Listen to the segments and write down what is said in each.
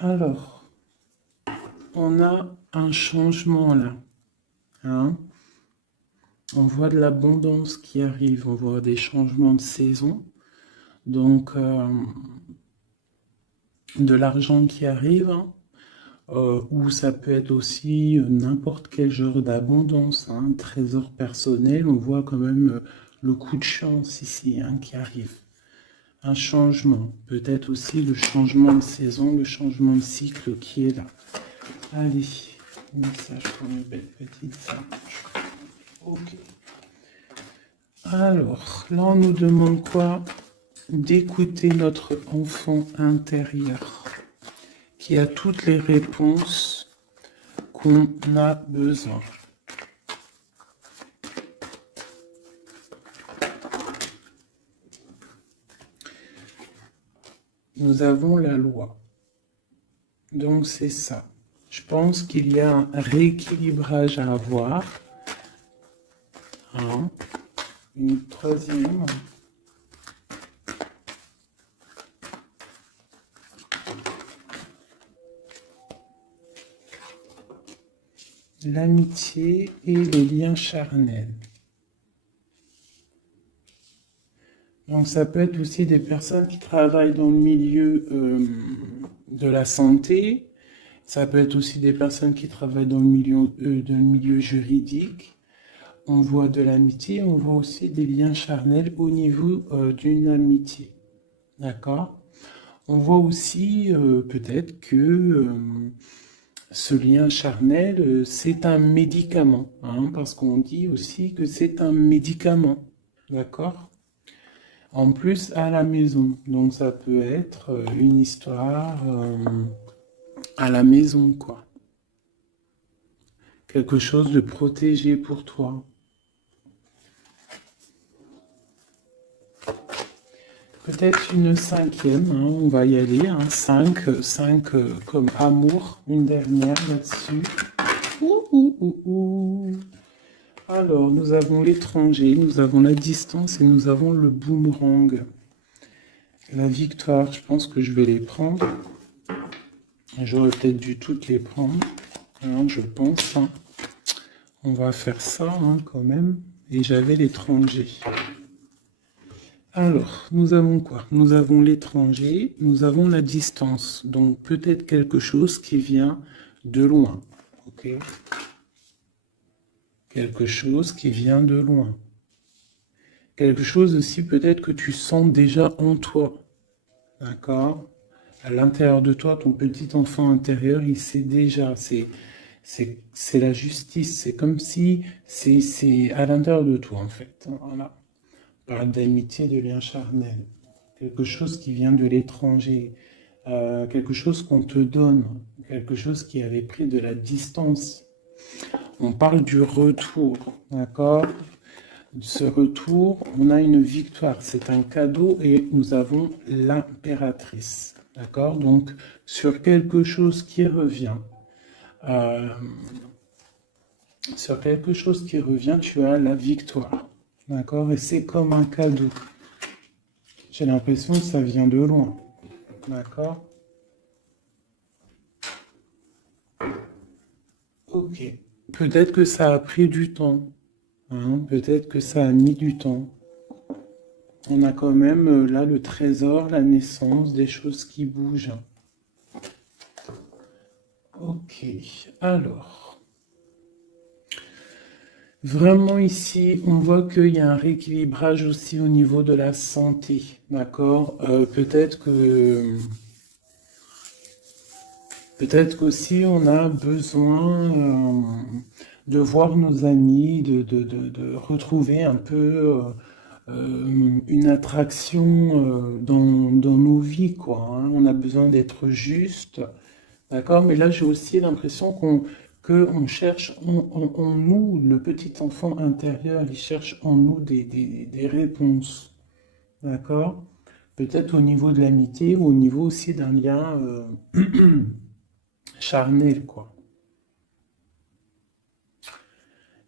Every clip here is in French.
Alors, on a un changement là. Hein. On voit de l'abondance qui arrive, on voit des changements de saison. Donc, de l'argent qui arrive, hein, ou ça peut être aussi n'importe quel genre d'abondance, hein, trésor personnel. On voit quand même le coup de chance ici hein, qui arrive. Un changement, peut-être aussi le changement de saison, le changement de cycle qui est là. Allez, message pour une belle petite singe. Ok. Alors, là on nous demande quoi? D'écouter notre enfant intérieur qui a toutes les réponses qu'on a besoin. Nous avons la loi. Donc c'est ça. Je pense qu'il y a un rééquilibrage à avoir. Hein. Une troisième. L'amitié et les liens charnels. Donc ça peut être aussi des personnes qui travaillent dans le milieu de la santé. Ça peut être aussi des personnes qui travaillent dans le milieu juridique. On voit de l'amitié, on voit aussi des liens charnels au niveau d'une amitié. D'accord? On voit aussi peut-être que ce lien charnel, c'est un médicament, hein, parce qu'on dit aussi que c'est un médicament. D'accord? En plus, à la maison. Donc ça peut être une histoire à la maison, quoi. Quelque chose de protégé pour toi. Peut-être une cinquième, hein, on va y aller, hein, 5 comme amour, une dernière là-dessus. Alors, nous avons l'étranger, nous avons la distance et nous avons le boomerang. La victoire, je pense que je vais les prendre. J'aurais peut-être dû toutes les prendre, hein, je pense. Hein. On va faire ça hein, quand même. Et j'avais l'étranger. Alors, nous avons quoi? Nous avons l'étranger, nous avons la distance. Donc, peut-être quelque chose qui vient de loin. Ok? Quelque chose qui vient de loin. Quelque chose aussi peut-être que tu sens déjà en toi. D'accord? À l'intérieur de toi, ton petit enfant intérieur, il sait déjà. C'est la justice. C'est comme si c'est à l'intérieur de toi, en fait. Voilà. On parle d'amitié, de lien charnel. Quelque chose qui vient de l'étranger. Quelque chose qu'on te donne. Quelque chose qui avait pris de la distance. On parle du retour. D'accord? Ce retour, on a une victoire. C'est un cadeau et nous avons l'impératrice. D'accord? Donc, sur quelque chose qui revient, tu as la victoire. D'accord? Et c'est comme un cadeau. J'ai l'impression que ça vient de loin. D'accord? Ok. Peut-être que ça a pris du temps. Hein? Peut-être que ça a mis du temps. On a quand même là le trésor, la naissance, des choses qui bougent. Ok, alors, vraiment ici, on voit qu'il y a un rééquilibrage aussi au niveau de la santé, d'accord? Peut-être qu'aussi on a besoin de voir nos amis, de retrouver un peu une attraction dans nos vies, quoi. Hein. On a besoin d'être juste. D'accord? Mais là, j'ai aussi l'impression qu'on cherche en nous, le petit enfant intérieur, il cherche en nous des réponses. D'accord? Peut-être au niveau de l'amitié ou au niveau aussi d'un lien charnel, quoi.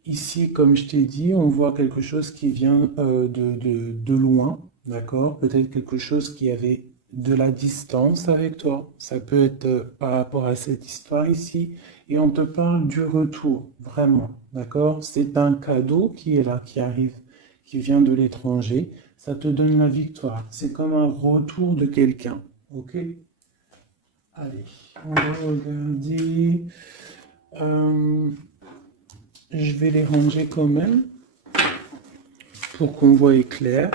Ici, comme je t'ai dit, on voit quelque chose qui vient de loin, d'accord? Peut-être quelque chose qui avait de la distance avec toi. Ça peut être par rapport à cette histoire ici. Et on te parle du retour, vraiment. D'accord? C'est un cadeau qui est là, qui arrive, qui vient de l'étranger. Ça te donne la victoire. C'est comme un retour de quelqu'un. Ok? Allez, on va regarder. Je vais les ranger quand même pour qu'on voie clair.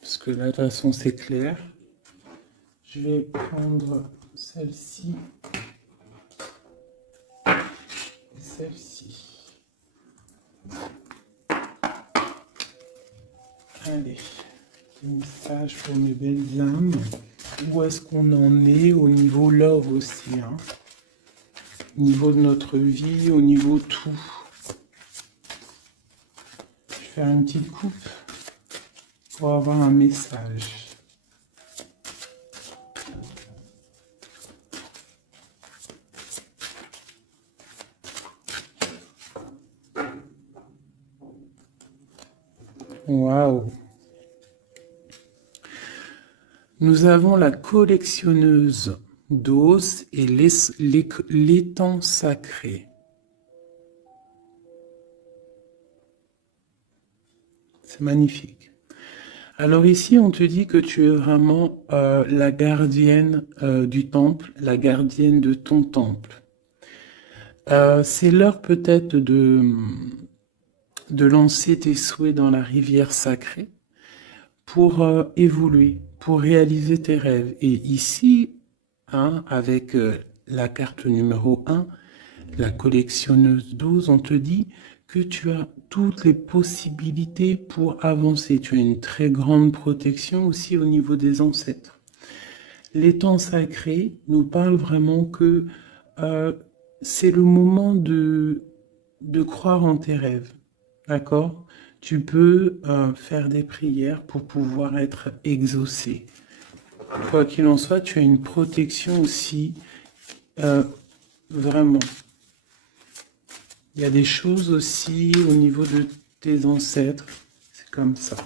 Parce que là, de toute façon, c'est clair. Je vais prendre celle-ci et celle-ci. Allez, message pour mes belles âmes. Où est-ce qu'on en est au niveau love aussi, hein? Au niveau de notre vie, au niveau tout. Je vais faire une petite coupe pour avoir un message. Waouh! Nous avons la collectionneuse d'os et l'étang sacré. C'est magnifique. Alors ici, on te dit que tu es vraiment la gardienne du temple, la gardienne de ton temple. C'est l'heure peut-être de lancer tes souhaits dans la rivière sacrée pour évoluer, pour réaliser tes rêves. Et ici, hein, avec la carte numéro 1, la collectionneuse 12, on te dit que tu as toutes les possibilités pour avancer. Tu as une très grande protection aussi au niveau des ancêtres. L'étang sacré nous parle vraiment que c'est le moment de croire en tes rêves. D'accord? Tu peux faire des prières pour pouvoir être exaucé. Quoi qu'il en soit, tu as une protection aussi, vraiment. Il y a des choses aussi au niveau de tes ancêtres. C'est comme ça.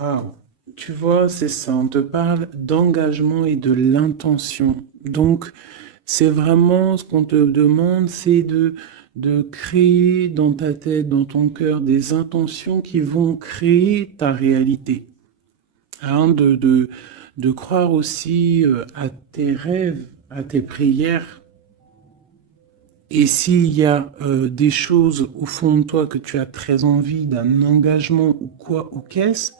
Waouh! Tu vois, c'est ça. On te parle d'engagement et de l'intention. Donc, c'est vraiment ce qu'on te demande, c'est de créer dans ta tête, dans ton cœur, des intentions qui vont créer ta réalité. Hein, de croire aussi à tes rêves, à tes prières. Et s'il y a des choses au fond de toi que tu as très envie, d'un engagement ou quoi, ou qu'est-ce,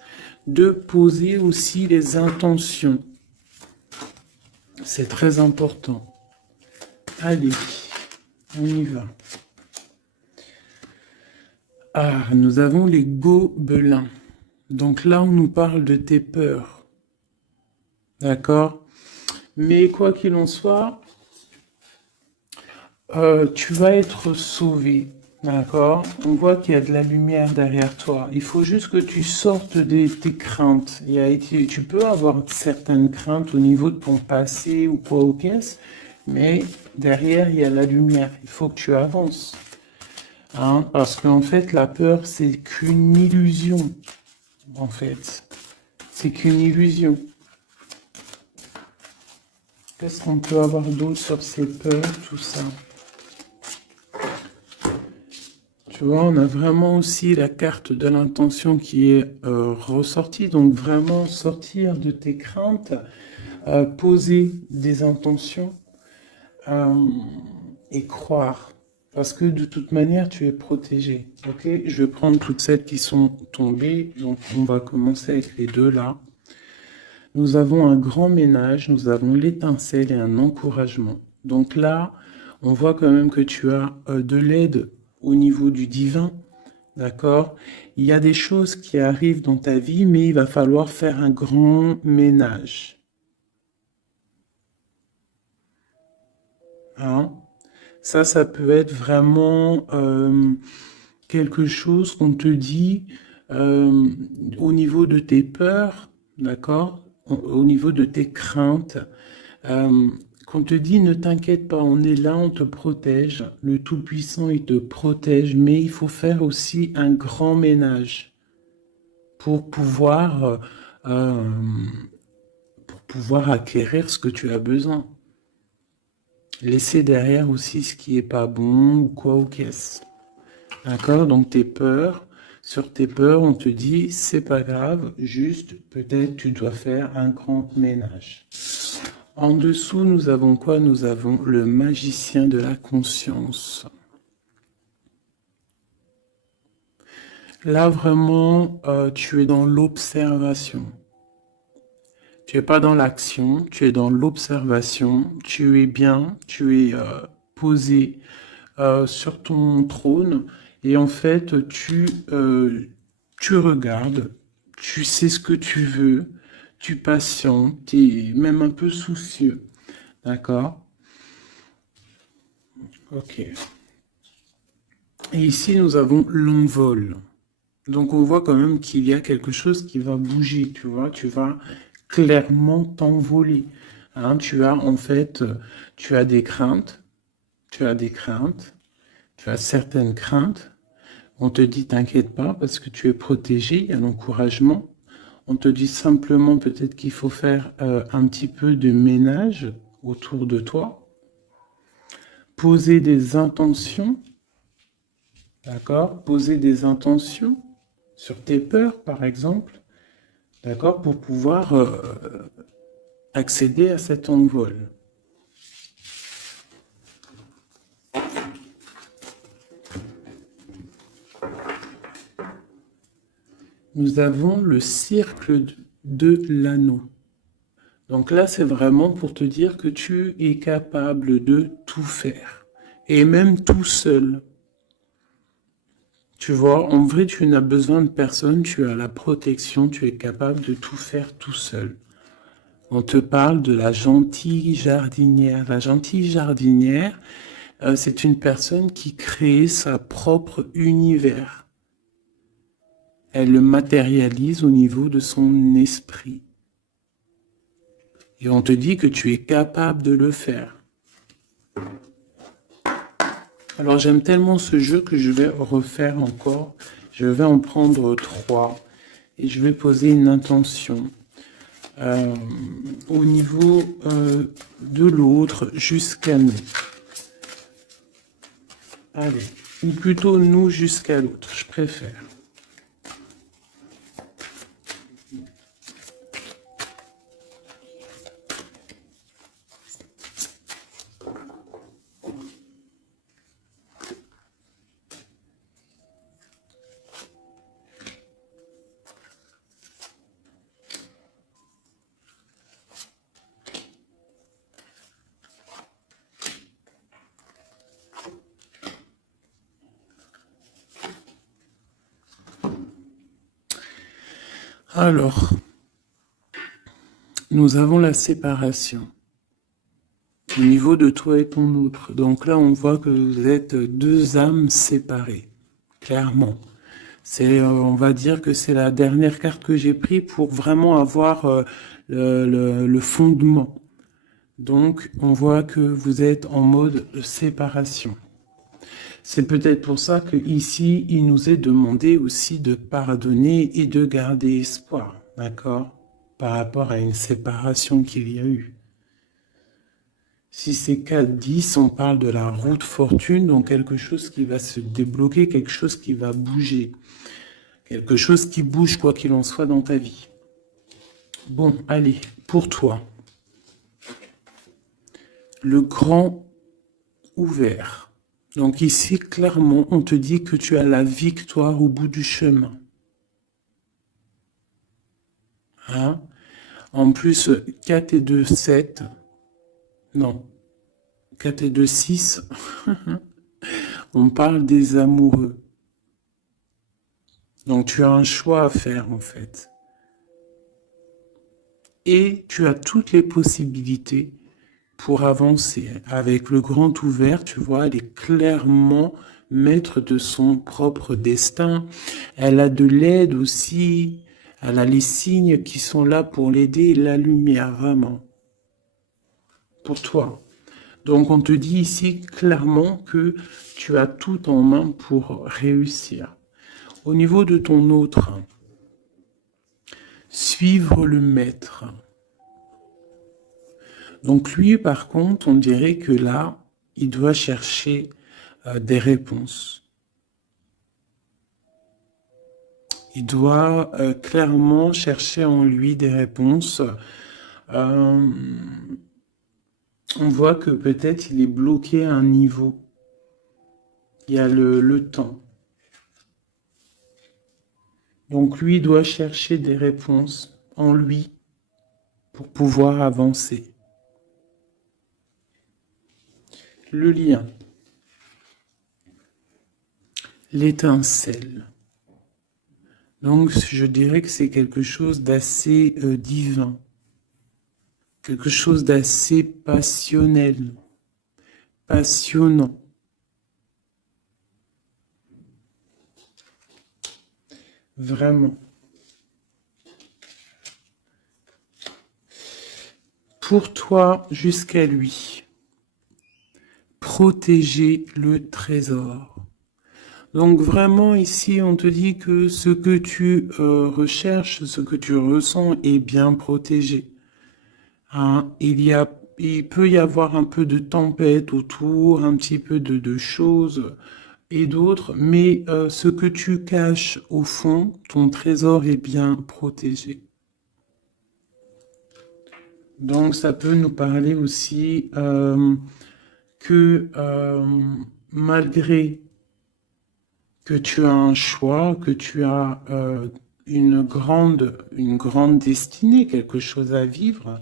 de poser aussi les intentions. C'est très important. Allez, on y va. Ah, nous avons les gobelins. Donc là, on nous parle de tes peurs. D'accord? Mais quoi qu'il en soit, tu vas être sauvé. D'accord? On voit qu'il y a de la lumière derrière toi. Il faut juste que tu sortes de tes craintes. Tu peux avoir certaines craintes au niveau de ton passé ou quoi ou qu'est-ce, mais derrière, il y a la lumière. Il faut que tu avances. Hein? Parce qu'en fait, la peur, c'est qu'une illusion. En fait, c'est qu'une illusion. Qu'est-ce qu'on peut avoir d'autre sur ces peurs, tout ça? Tu vois, on a vraiment aussi la carte de l'intention qui est ressortie. Donc vraiment sortir de tes craintes, poser des intentions et croire. Parce que de toute manière, tu es protégé. Ok? Je vais prendre toutes celles qui sont tombées. Donc on va commencer avec les deux là. Nous avons un grand ménage, nous avons l'étincelle et un encouragement. Donc là, on voit quand même que tu as de l'aide au niveau du divin, d'accord? Il y a des choses qui arrivent dans ta vie, mais il va falloir faire un grand ménage. Hein? Ça peut être vraiment quelque chose qu'on te dit au niveau de tes peurs, d'accord? Au niveau de tes craintes. Qu'on te dit, ne t'inquiète pas, on est là, on te protège. Le Tout-Puissant, il te protège, mais il faut faire aussi un grand ménage. pour euh, pour pouvoir acquérir ce que tu as besoin. Laisser derrière aussi ce qui est pas bon ou quoi ou qu'est-ce. D'accord? Donc tes peurs, sur tes peurs, on te dit c'est pas grave, juste peut-être tu dois faire un grand ménage. En dessous, nous avons quoi? Nous avons le magicien de la conscience. Là, vraiment, tu es dans l'observation. Tu es pas dans l'action, tu es dans l'observation. Tu es bien, tu es posé sur ton trône. Et en fait, tu regardes, tu sais ce que tu veux, tu patientes, tu es même un peu soucieux. D'accord? Ok. Et ici, nous avons l'envol. Donc, on voit quand même qu'il y a quelque chose qui va bouger, tu vois. Tu vas clairement t'envoler. Hein, tu as, en fait, tu as des craintes. Tu as des craintes. Tu as certaines craintes. On te dit, t'inquiète pas, parce que tu es protégé, il y a l'encouragement. On te dit simplement peut-être qu'il faut faire un petit peu de ménage autour de toi. Poser des intentions. D'accord? Poser des intentions sur tes peurs, par exemple, d'accord, pour pouvoir accéder à cet envol. Nous avons le cercle de l'anneau. Donc là, c'est vraiment pour te dire que tu es capable de tout faire, et même tout seul. Tu vois, en vrai, tu n'as besoin de personne, tu as la protection, tu es capable de tout faire tout seul. On te parle de la gentille jardinière. La gentille jardinière, c'est une personne qui crée sa propre univers. Elle le matérialise au niveau de son esprit. Et on te dit que tu es capable de le faire. Alors j'aime tellement ce jeu que je vais refaire encore. Je vais en prendre 3 et je vais poser une intention au niveau de l'autre jusqu'à nous. Allez, ou plutôt nous jusqu'à l'autre, je préfère. Alors, nous avons la séparation au niveau de toi et ton autre. Donc là, on voit que vous êtes deux âmes séparées, clairement. On va dire que c'est la dernière carte que j'ai prise pour vraiment avoir le fondement. Donc, on voit que vous êtes en mode séparation. C'est peut-être pour ça que ici, il nous est demandé aussi de pardonner et de garder espoir, d'accord, par rapport à une séparation qu'il y a eu. Si c'est 4-10, on parle de la route fortune, donc quelque chose qui va se débloquer, quelque chose qui va bouger. Quelque chose qui bouge quoi qu'il en soit dans ta vie. Bon, allez, pour toi. Le grand ouvert. Donc ici, clairement, on te dit que tu as la victoire au bout du chemin. Hein? En plus, 4 et 2, 7. Non. 4 et 2, 6. On parle des amoureux. Donc tu as un choix à faire en fait. Et tu as toutes les possibilités pour avancer. Avec le grand ouvert, tu vois, elle est clairement maître de son propre destin. Elle a de l'aide aussi. Elle a les signes qui sont là pour l'aider, la lumière, vraiment. Pour toi. Donc on te dit ici clairement que tu as tout en main pour réussir. Au niveau de ton autre, Suivre le maître. Donc lui, par contre, on dirait que là, il doit chercher des réponses. Il doit clairement chercher en lui des réponses. On voit que peut-être il est bloqué à un niveau. Il y a le temps. Donc lui doit chercher des réponses en lui pour pouvoir avancer. Le lien. L'étincelle. Donc je dirais que c'est quelque chose d'assez divin. Quelque chose d'assez passionnel. Passionnant. Vraiment. Pour toi jusqu'à lui. Protéger le trésor. Donc vraiment ici on te dit que ce que tu recherches, ce que tu ressens est bien protégé. Hein, il peut y avoir un peu de tempête autour, un petit peu de choses et d'autres, mais ce que tu caches au fond, ton trésor est bien protégé. Donc ça peut nous parler aussi que malgré que tu as un choix, que tu as une grande destinée, quelque chose à vivre,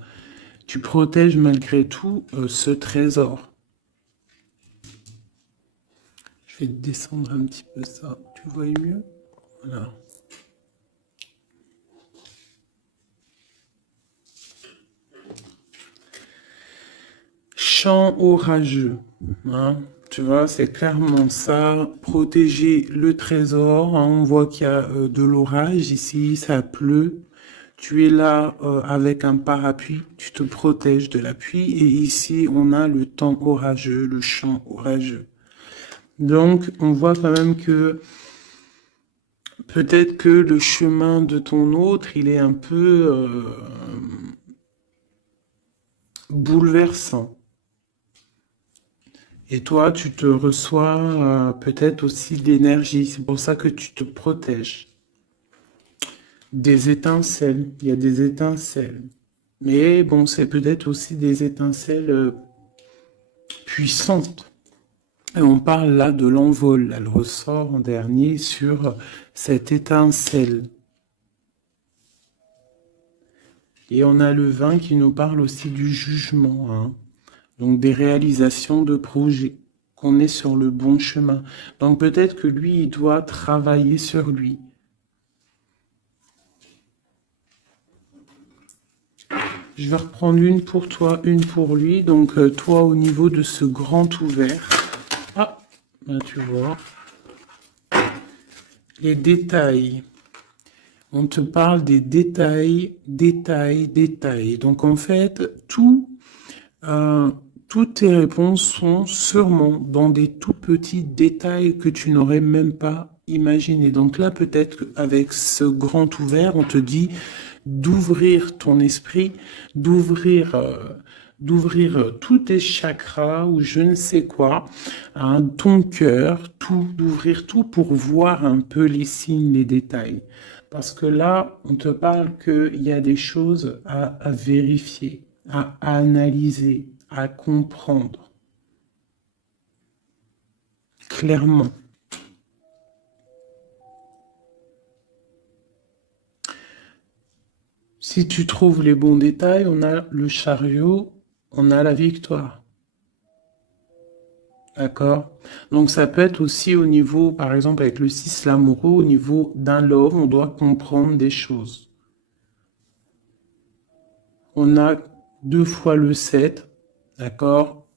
tu protèges malgré tout ce trésor. Je vais descendre un petit peu ça. Tu vois mieux? Voilà. Chant orageux. Hein? Tu vois, c'est clairement ça. Protéger le trésor. Hein? On voit qu'il y a de l'orage ici, ça pleut. Tu es là avec un parapluie, tu te protèges de la pluie. Et ici, on a le temps orageux, le champ orageux. Donc, on voit quand même que peut-être que le chemin de ton autre, il est un peu bouleversant. Et toi, tu te reçois peut-être aussi de l'énergie. C'est pour ça que tu te protèges. Des étincelles. Il y a des étincelles. Mais bon, c'est peut-être aussi des étincelles puissantes. Et on parle là de l'envol. Elle ressort en dernier sur cette étincelle. Et on a le vin qui nous parle aussi du jugement. Hein. Donc des réalisations de projets, qu'on est sur le bon chemin. Donc peut-être que lui, il doit travailler sur lui. Je vais reprendre une pour toi, une pour lui. Donc toi, au niveau de ce grand ouvert. Ah, là tu vois. Les détails. On te parle des détails, détails, détails. Donc en fait, toutes tes réponses sont sûrement dans des tout petits détails que tu n'aurais même pas imaginé. Donc là, peut-être qu'avec ce grand ouvert, on te dit d'ouvrir ton esprit, d'ouvrir tous tes chakras ou je ne sais quoi, hein, ton cœur, tout, d'ouvrir tout pour voir un peu les signes, les détails. Parce que là, on te parle qu'il y a des choses à vérifier, à analyser, à comprendre. Clairement. Si tu trouves les bons détails, on a le chariot, on a la victoire. D'accord? Donc ça peut être aussi au niveau, par exemple avec le 6 l'amoureux, au niveau d'un love, on doit comprendre des choses. On a 2 fois le 7, d'accord?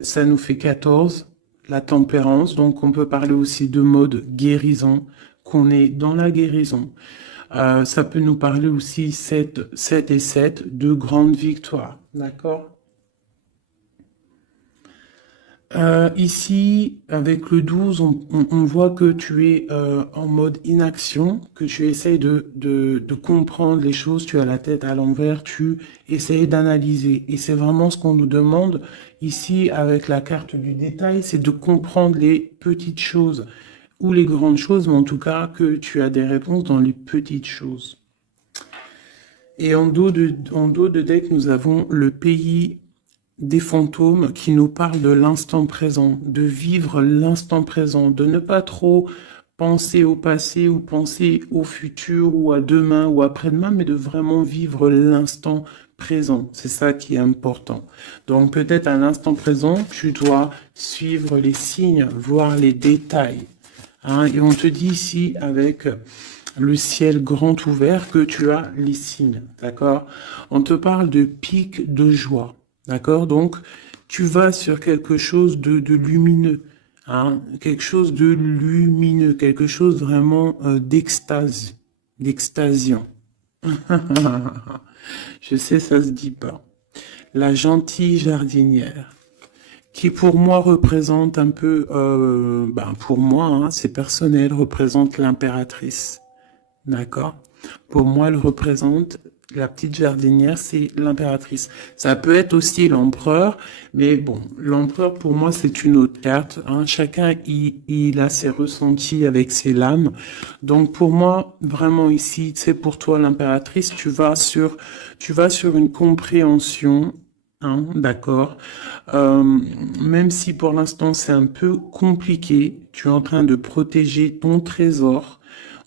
Ça nous fait 14, la tempérance, donc on peut parler aussi de mode guérison, qu'on est dans la guérison. Ça peut nous parler aussi 7 et 7, de grandes victoires, d'accord? Ici, avec le 12, on voit que tu es en mode inaction, que tu essayes de comprendre les choses, tu as la tête à l'envers, tu essayes d'analyser. Et c'est vraiment ce qu'on nous demande ici avec la carte du détail, c'est de comprendre les petites choses ou les grandes choses, mais en tout cas que tu as des réponses dans les petites choses. Et en dos de deck, nous avons le pays des fantômes qui nous parlent de l'instant présent, de vivre l'instant présent, de ne pas trop penser au passé ou penser au futur ou à demain ou après-demain, mais de vraiment vivre l'instant présent. C'est ça qui est important. Donc peut-être à l'instant présent, tu dois suivre les signes, voir les détails. Hein, et on te dit ici avec le ciel grand ouvert que tu as les signes, d'accord? On te parle de pic de joie, d'accord? Donc, tu vas sur quelque chose de lumineux, hein? Quelque chose de lumineux, quelque chose vraiment d'extase, d'extasiant. Je sais, ça se dit pas. La gentille jardinière, qui pour moi représente un peu, pour moi, hein, c'est personnel, représente l'impératrice. D'accord? Pour moi, elle représente la petite jardinière, c'est l'impératrice. Ça peut être aussi l'empereur, mais bon, l'empereur pour moi c'est une autre carte. Hein. Chacun il a ses ressentis avec ses lames. Donc pour moi, vraiment ici, c'est pour toi l'impératrice. Tu vas sur une compréhension. Hein, d'accord. Même si pour l'instant c'est un peu compliqué, tu es en train de protéger ton trésor.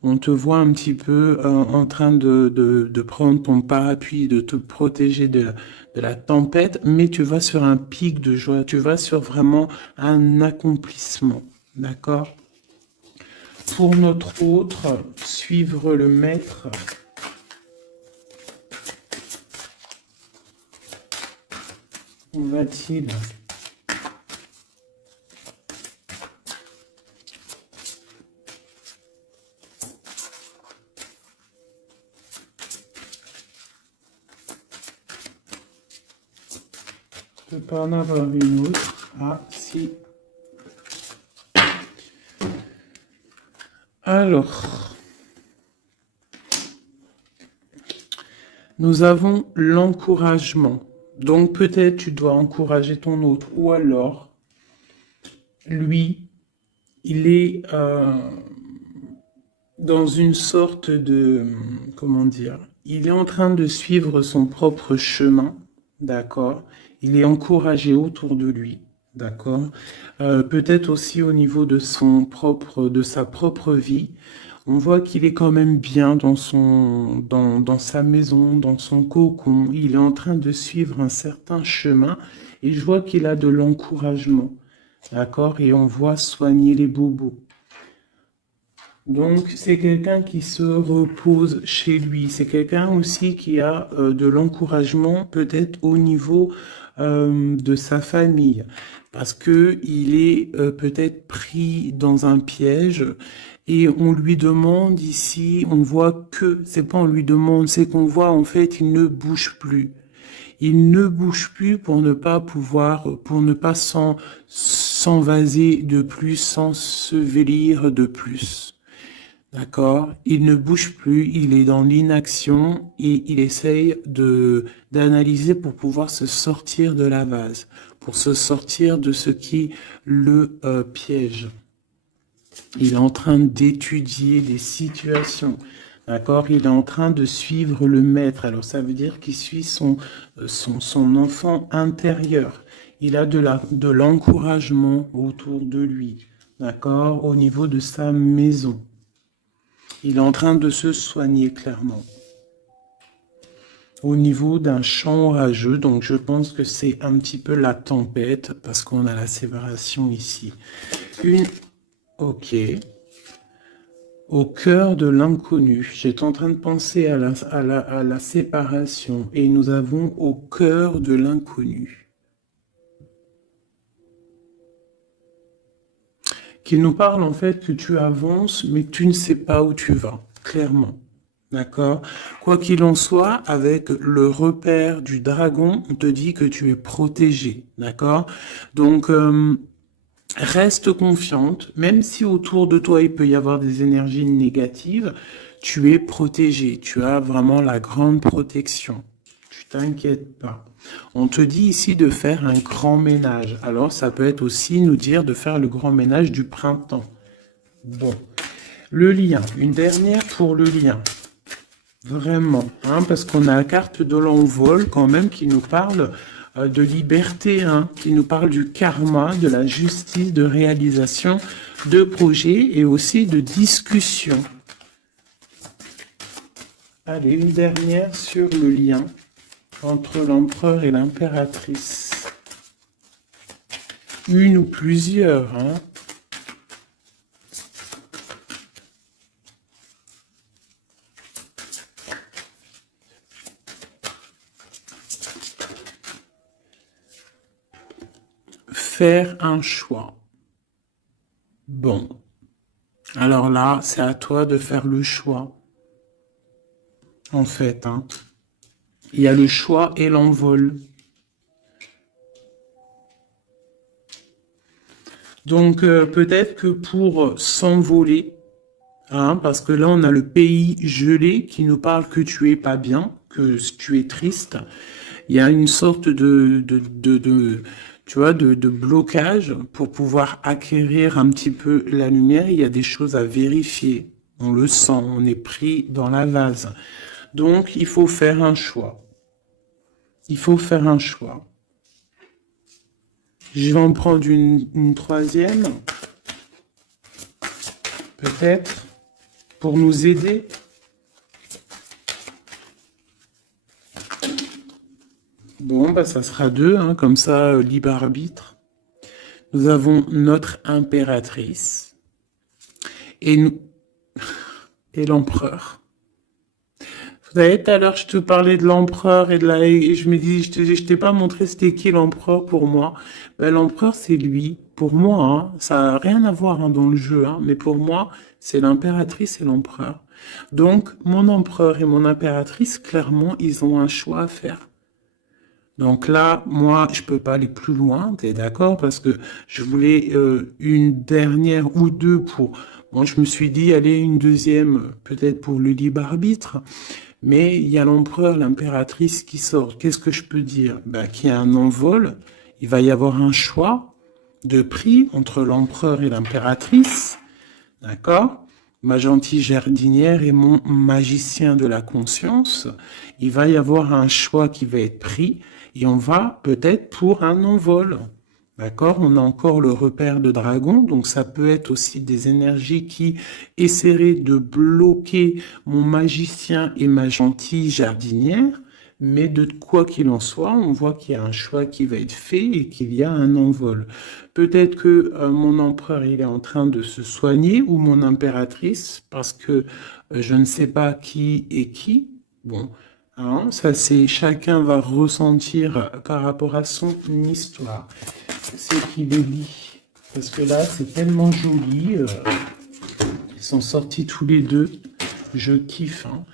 On te voit un petit peu en train de prendre ton parapluie, de te protéger de la tempête, mais tu vas sur un pic de joie, tu vas sur vraiment un accomplissement. D'accord? Pour notre autre, suivre le maître. Où va-t-il? Je peux pas en avoir une autre. Ah, si. Alors, nous avons l'encouragement. Donc peut-être tu dois encourager ton autre. Ou alors, lui, il est dans une sorte de... Comment dire? Il est en train de suivre son propre chemin. D'accord? Il est encouragé autour de lui. D'accord? Peut-être aussi au niveau de de sa propre vie. On voit qu'il est quand même bien dans sa maison, dans son cocon. Il est en train de suivre un certain chemin et je vois qu'il a de l'encouragement. D'accord? Et on voit soigner les bobos. Donc, c'est quelqu'un qui se repose chez lui. C'est quelqu'un aussi qui a de l'encouragement, peut-être au niveau de sa famille, parce que il est peut-être pris dans un piège et on lui demande ici, on voit que, c'est pas on lui demande, c'est qu'on voit en fait, il ne bouge plus. Il ne bouge plus pour ne pas pouvoir, pour ne pas s'envaser de plus, s'ensevelir de plus. D'accord? Il ne bouge plus, il est dans l'inaction et il essaye d'analyser pour pouvoir se sortir de la vase, pour se sortir de ce qui le piège. Il est en train d'étudier des situations. D'accord? Il est en train de suivre le maître. Alors ça veut dire qu'il suit son enfant intérieur. Il a de l'encouragement autour de lui. D'accord? Au niveau de sa maison. Il est en train de se soigner clairement. Au niveau d'un champ orageux, donc je pense que c'est un petit peu la tempête parce qu'on a la séparation ici. Ok. Au cœur de l'inconnu. J'étais en train de penser à la séparation et nous avons au cœur de l'inconnu. Qu'il nous parle en fait que tu avances, mais que tu ne sais pas où tu vas, clairement. D'accord? Quoi qu'il en soit, avec le repère du dragon, on te dit que tu es protégé. D'accord? Donc, Reste confiante, même si autour de toi il peut y avoir des énergies négatives, tu es protégé, tu as vraiment la grande protection. Tu t'inquiètes pas. On te dit ici de faire un grand ménage. Alors ça peut être aussi nous dire de faire le grand ménage du printemps. Bon, le lien, une dernière pour le lien. Vraiment, hein, parce qu'on a la carte de l'envol quand même qui nous parle de liberté, hein, qui nous parle du karma, de la justice, de réalisation, de projets et aussi de discussion. Allez, une dernière sur le lien entre l'empereur et l'impératrice. Une ou plusieurs, hein. Faire un choix. Bon. Alors là, c'est à toi de faire le choix. En fait, hein. Il y a le choix et l'envol. Donc, peut-être que pour s'envoler, hein, parce que là, on a le pays gelé qui nous parle que tu es pas bien, que tu es triste. Il y a une sorte tu vois, de blocage pour pouvoir acquérir un petit peu la lumière. Il y a des choses à vérifier. On le sent, on est pris dans la vase. Donc, il faut faire un choix. Il faut faire un choix. Je vais en prendre une troisième. Peut-être. Pour nous aider. Bon, bah ça sera deux, hein, comme ça, libre arbitre. Nous avons notre impératrice et nous et l'empereur. Vous savez, tout à l'heure, je te parlais de l'empereur et je me dis, je t'ai pas montré c'était qui l'empereur pour moi. Ben, l'empereur, c'est lui. Pour moi, hein, ça n'a rien à voir hein, dans le jeu, hein, mais pour moi, c'est l'impératrice et l'empereur. Donc, mon empereur et mon impératrice, clairement, ils ont un choix à faire. Donc là, moi, je peux pas aller plus loin, t'es d'accord? Parce que je voulais une dernière ou deux pour... Bon, je me suis dit, allez, une deuxième, peut-être pour le libre arbitre. Mais il y a l'empereur, l'impératrice qui sort. Qu'est-ce que je peux dire? Ben, qu'il y a un envol. Il va y avoir un choix de prix entre l'empereur et l'impératrice. D'accord? Ma gentille jardinière et mon magicien de la conscience. Il va y avoir un choix qui va être pris et on va peut-être pour un envol. D'accord? On a encore le repère de dragon, donc ça peut être aussi des énergies qui essaieraient de bloquer mon magicien et ma gentille jardinière. Mais de quoi qu'il en soit, on voit qu'il y a un choix qui va être fait et qu'il y a un envol. Peut-être que mon empereur il est en train de se soigner ou mon impératrice parce que je ne sais pas qui est qui. Bon, hein, ça c'est chacun va ressentir par rapport à son histoire. C'est qu'il est dit parce que là c'est tellement joli. Ils sont sortis tous les deux. Je kiffe. Hein.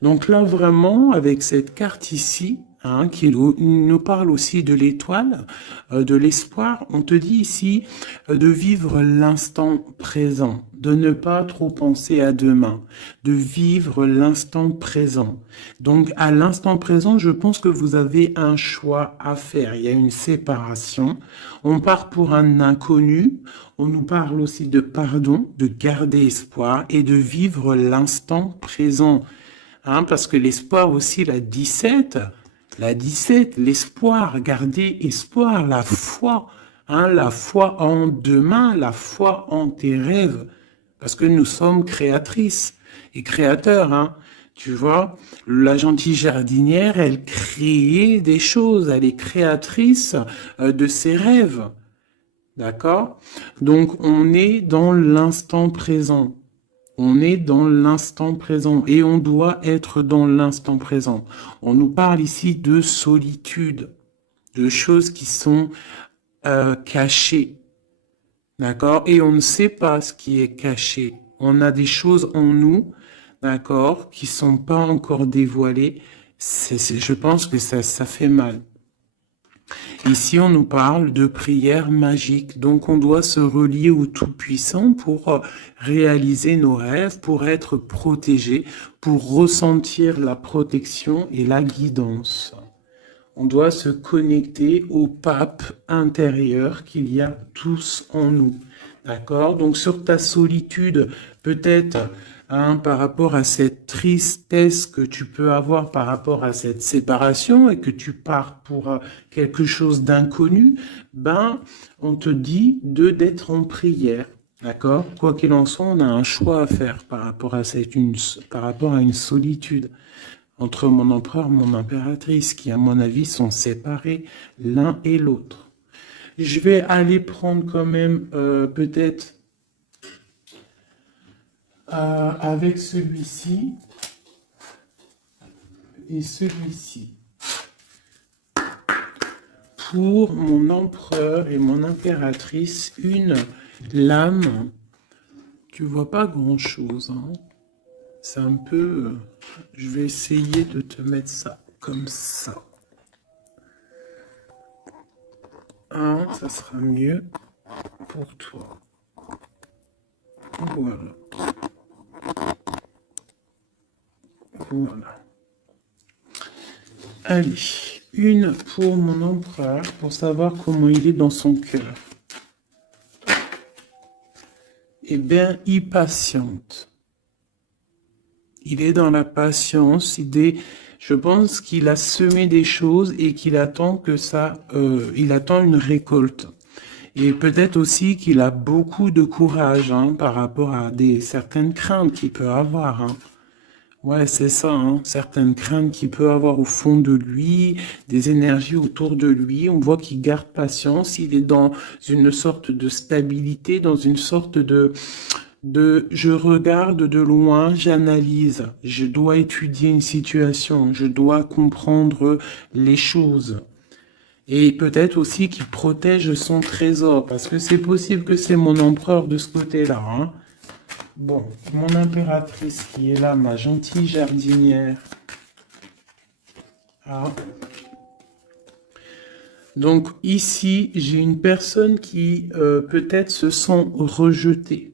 Donc là, vraiment, avec cette carte ici, hein, qui nous parle aussi de l'étoile, de l'espoir, on te dit ici de vivre l'instant présent, de ne pas trop penser à demain, de vivre l'instant présent. Donc à l'instant présent, je pense que vous avez un choix à faire. Il y a une séparation. On part pour un inconnu. On nous parle aussi de pardon, de garder espoir et de vivre l'instant présent. Hein, parce que l'espoir aussi, la 17, l'espoir, garder espoir, hein, la foi en demain, la foi en tes rêves. Parce que nous sommes créatrices et créateurs, hein. Tu vois, la gentille jardinière, elle crée des choses, elle est créatrice de ses rêves. D'accord? Donc, on est dans l'instant présent. On est dans l'instant présent et on doit être dans l'instant présent. On nous parle ici de solitude, de choses qui sont cachées. D'accord? Et on ne sait pas ce qui est caché. On a des choses en nous, d'accord, qui sont pas encore dévoilées. Je pense que ça fait mal. Ici, on nous parle de prière magique. Donc, on doit se relier au Tout-Puissant pour réaliser nos rêves, pour être protégé, pour ressentir la protection et la guidance. On doit se connecter au pape intérieur qu'il y a tous en nous. D'accord? Donc, sur ta solitude, peut-être, par rapport à cette tristesse que tu peux avoir par rapport à cette séparation et que tu pars pour quelque chose d'inconnu, on te dit d'être en prière. D'accord? Quoi qu'il en soit, on a un choix à faire par rapport à par rapport à une solitude entre mon empereur et mon impératrice, qui, à mon avis, sont séparés l'un et l'autre. Je vais aller prendre quand même peut-être avec celui-ci et celui-ci. Pour mon empereur et mon impératrice, une lame. Tu vois pas grand-chose, hein. C'est un peu... je vais essayer de te mettre ça comme ça. Ça sera mieux pour toi. Voilà. Voilà. Allez, une pour mon empereur, pour savoir comment il est dans son cœur. Eh bien, il patiente. Il est dans la patience, je pense qu'il a semé des choses et qu'il attend que il attend une récolte. Et peut-être aussi qu'il a beaucoup de courage par rapport à certaines craintes qu'il peut avoir. Ouais, c'est ça, certaines craintes qu'il peut avoir au fond de lui, des énergies autour de lui. On voit qu'il garde patience, il est dans une sorte de stabilité, dans une sorte de je regarde de loin, j'analyse, je dois étudier une situation, je dois comprendre les choses. Et peut-être aussi qu'il protège son trésor, parce que c'est possible que c'est mon empereur de ce côté-là. Bon, mon impératrice qui est là, ma gentille jardinière. Donc ici, j'ai une personne qui peut-être se sent rejetée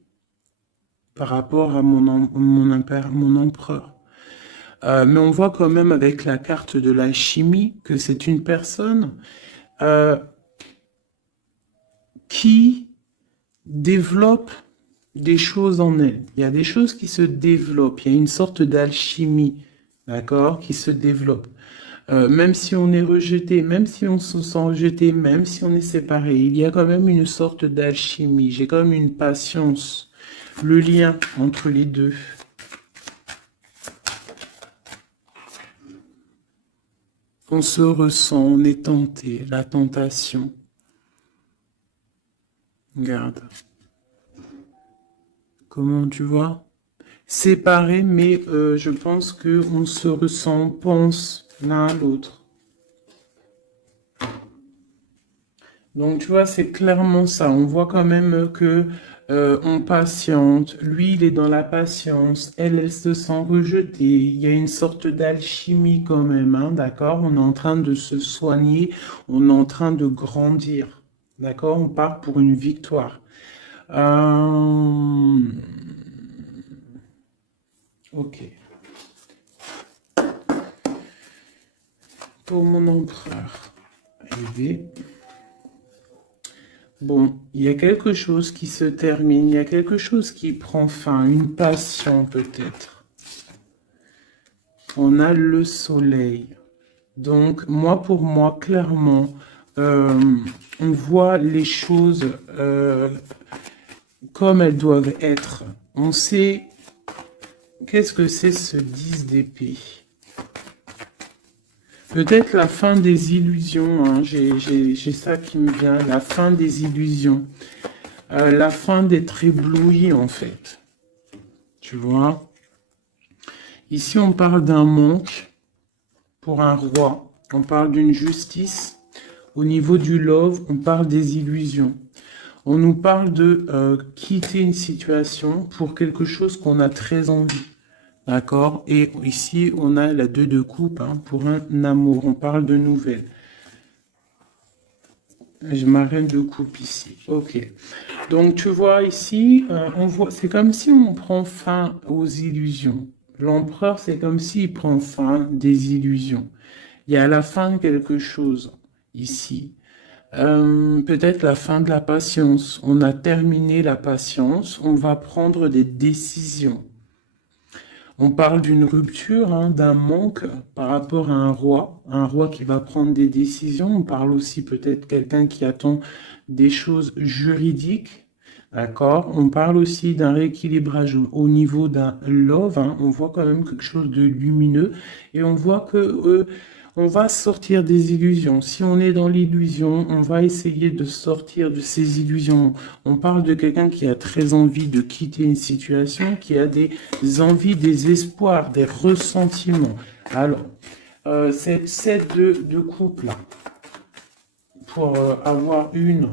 par rapport à mon empereur. Mais on voit quand même avec la carte de l'alchimie que c'est une personne qui développe des choses en elle. Il y a des choses qui se développent. Il y a une sorte d'alchimie, d'accord, qui se développe. Même si on est rejeté, même si on se sent rejeté, même si on est séparé, il y a quand même une sorte d'alchimie. J'ai quand même une patience. Le lien entre les deux. On se ressent, on est tenté, la tentation. Regarde. Comment tu vois? Séparés, mais je pense qu'on se ressent, on pense l'un à l'autre. Donc tu vois, c'est clairement ça. On voit quand même que on patiente. Lui, il est dans la patience. Elle se sent rejetée. Il y a une sorte d'alchimie quand même, d'accord? On est en train de se soigner. On est en train de grandir. D'accord? On part pour une victoire. Ok. Pour mon empereur. Élevé. Bon, il y a quelque chose qui se termine, il y a quelque chose qui prend fin, une passion peut-être. On a le soleil. Donc, pour moi, clairement, on voit les choses comme elles doivent être. On sait qu'est-ce que c'est ce 10 d'épée. Peut-être la fin des illusions, j'ai ça qui me vient, la fin des illusions. La fin d'être ébloui, en fait. Tu vois? Ici, on parle d'un manque pour un roi. On parle d'une justice. Au niveau du love, on parle des illusions. On nous parle de quitter une situation pour quelque chose qu'on a très envie. D'accord? Et ici, on a la 2 de coupe pour un amour. On parle de nouvelles. J'ai ma reine de coupe ici. Ok. Donc tu vois ici, on voit, c'est comme si on prend fin aux illusions. L'empereur, c'est comme s'il prend fin des illusions. Il y a la fin de quelque chose ici. Peut-être la fin de la patience. On a terminé la patience. On va prendre des décisions. On parle d'une rupture, hein, d'un manque par rapport à un roi qui va prendre des décisions. On parle aussi peut-être quelqu'un qui attend des choses juridiques, d'accord? On parle aussi d'un rééquilibrage au niveau d'un love, hein. On voit quand même quelque chose de lumineux et on voit que on va sortir des illusions. Si on est dans l'illusion, on va essayer de sortir de ces illusions. On parle de quelqu'un qui a très envie de quitter une situation, qui a des envies, des espoirs, des ressentiments. Alors, cette set de couple là, pour avoir une,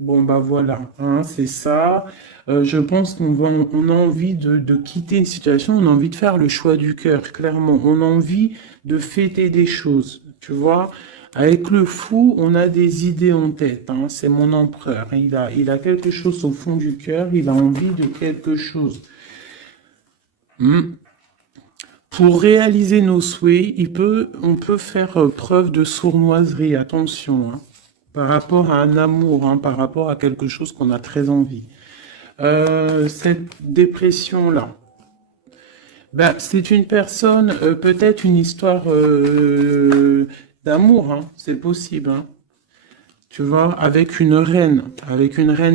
bon bah voilà, hein, c'est ça. Je pense on a envie de quitter une situation, on a envie de faire le choix du cœur, clairement. On a envie de fêter des choses, tu vois. Avec le fou, on a des idées en tête, hein. C'est mon empereur. Il a quelque chose au fond du cœur, il a envie de quelque chose. Hmm. Pour réaliser nos souhaits, on peut faire preuve de sournoiserie, attention, hein, par rapport à un amour, hein, par rapport à quelque chose qu'on a très envie. Cette dépression-là, ben, c'est une personne, peut-être une histoire d'amour, hein, c'est possible, hein. Tu vois, avec une reine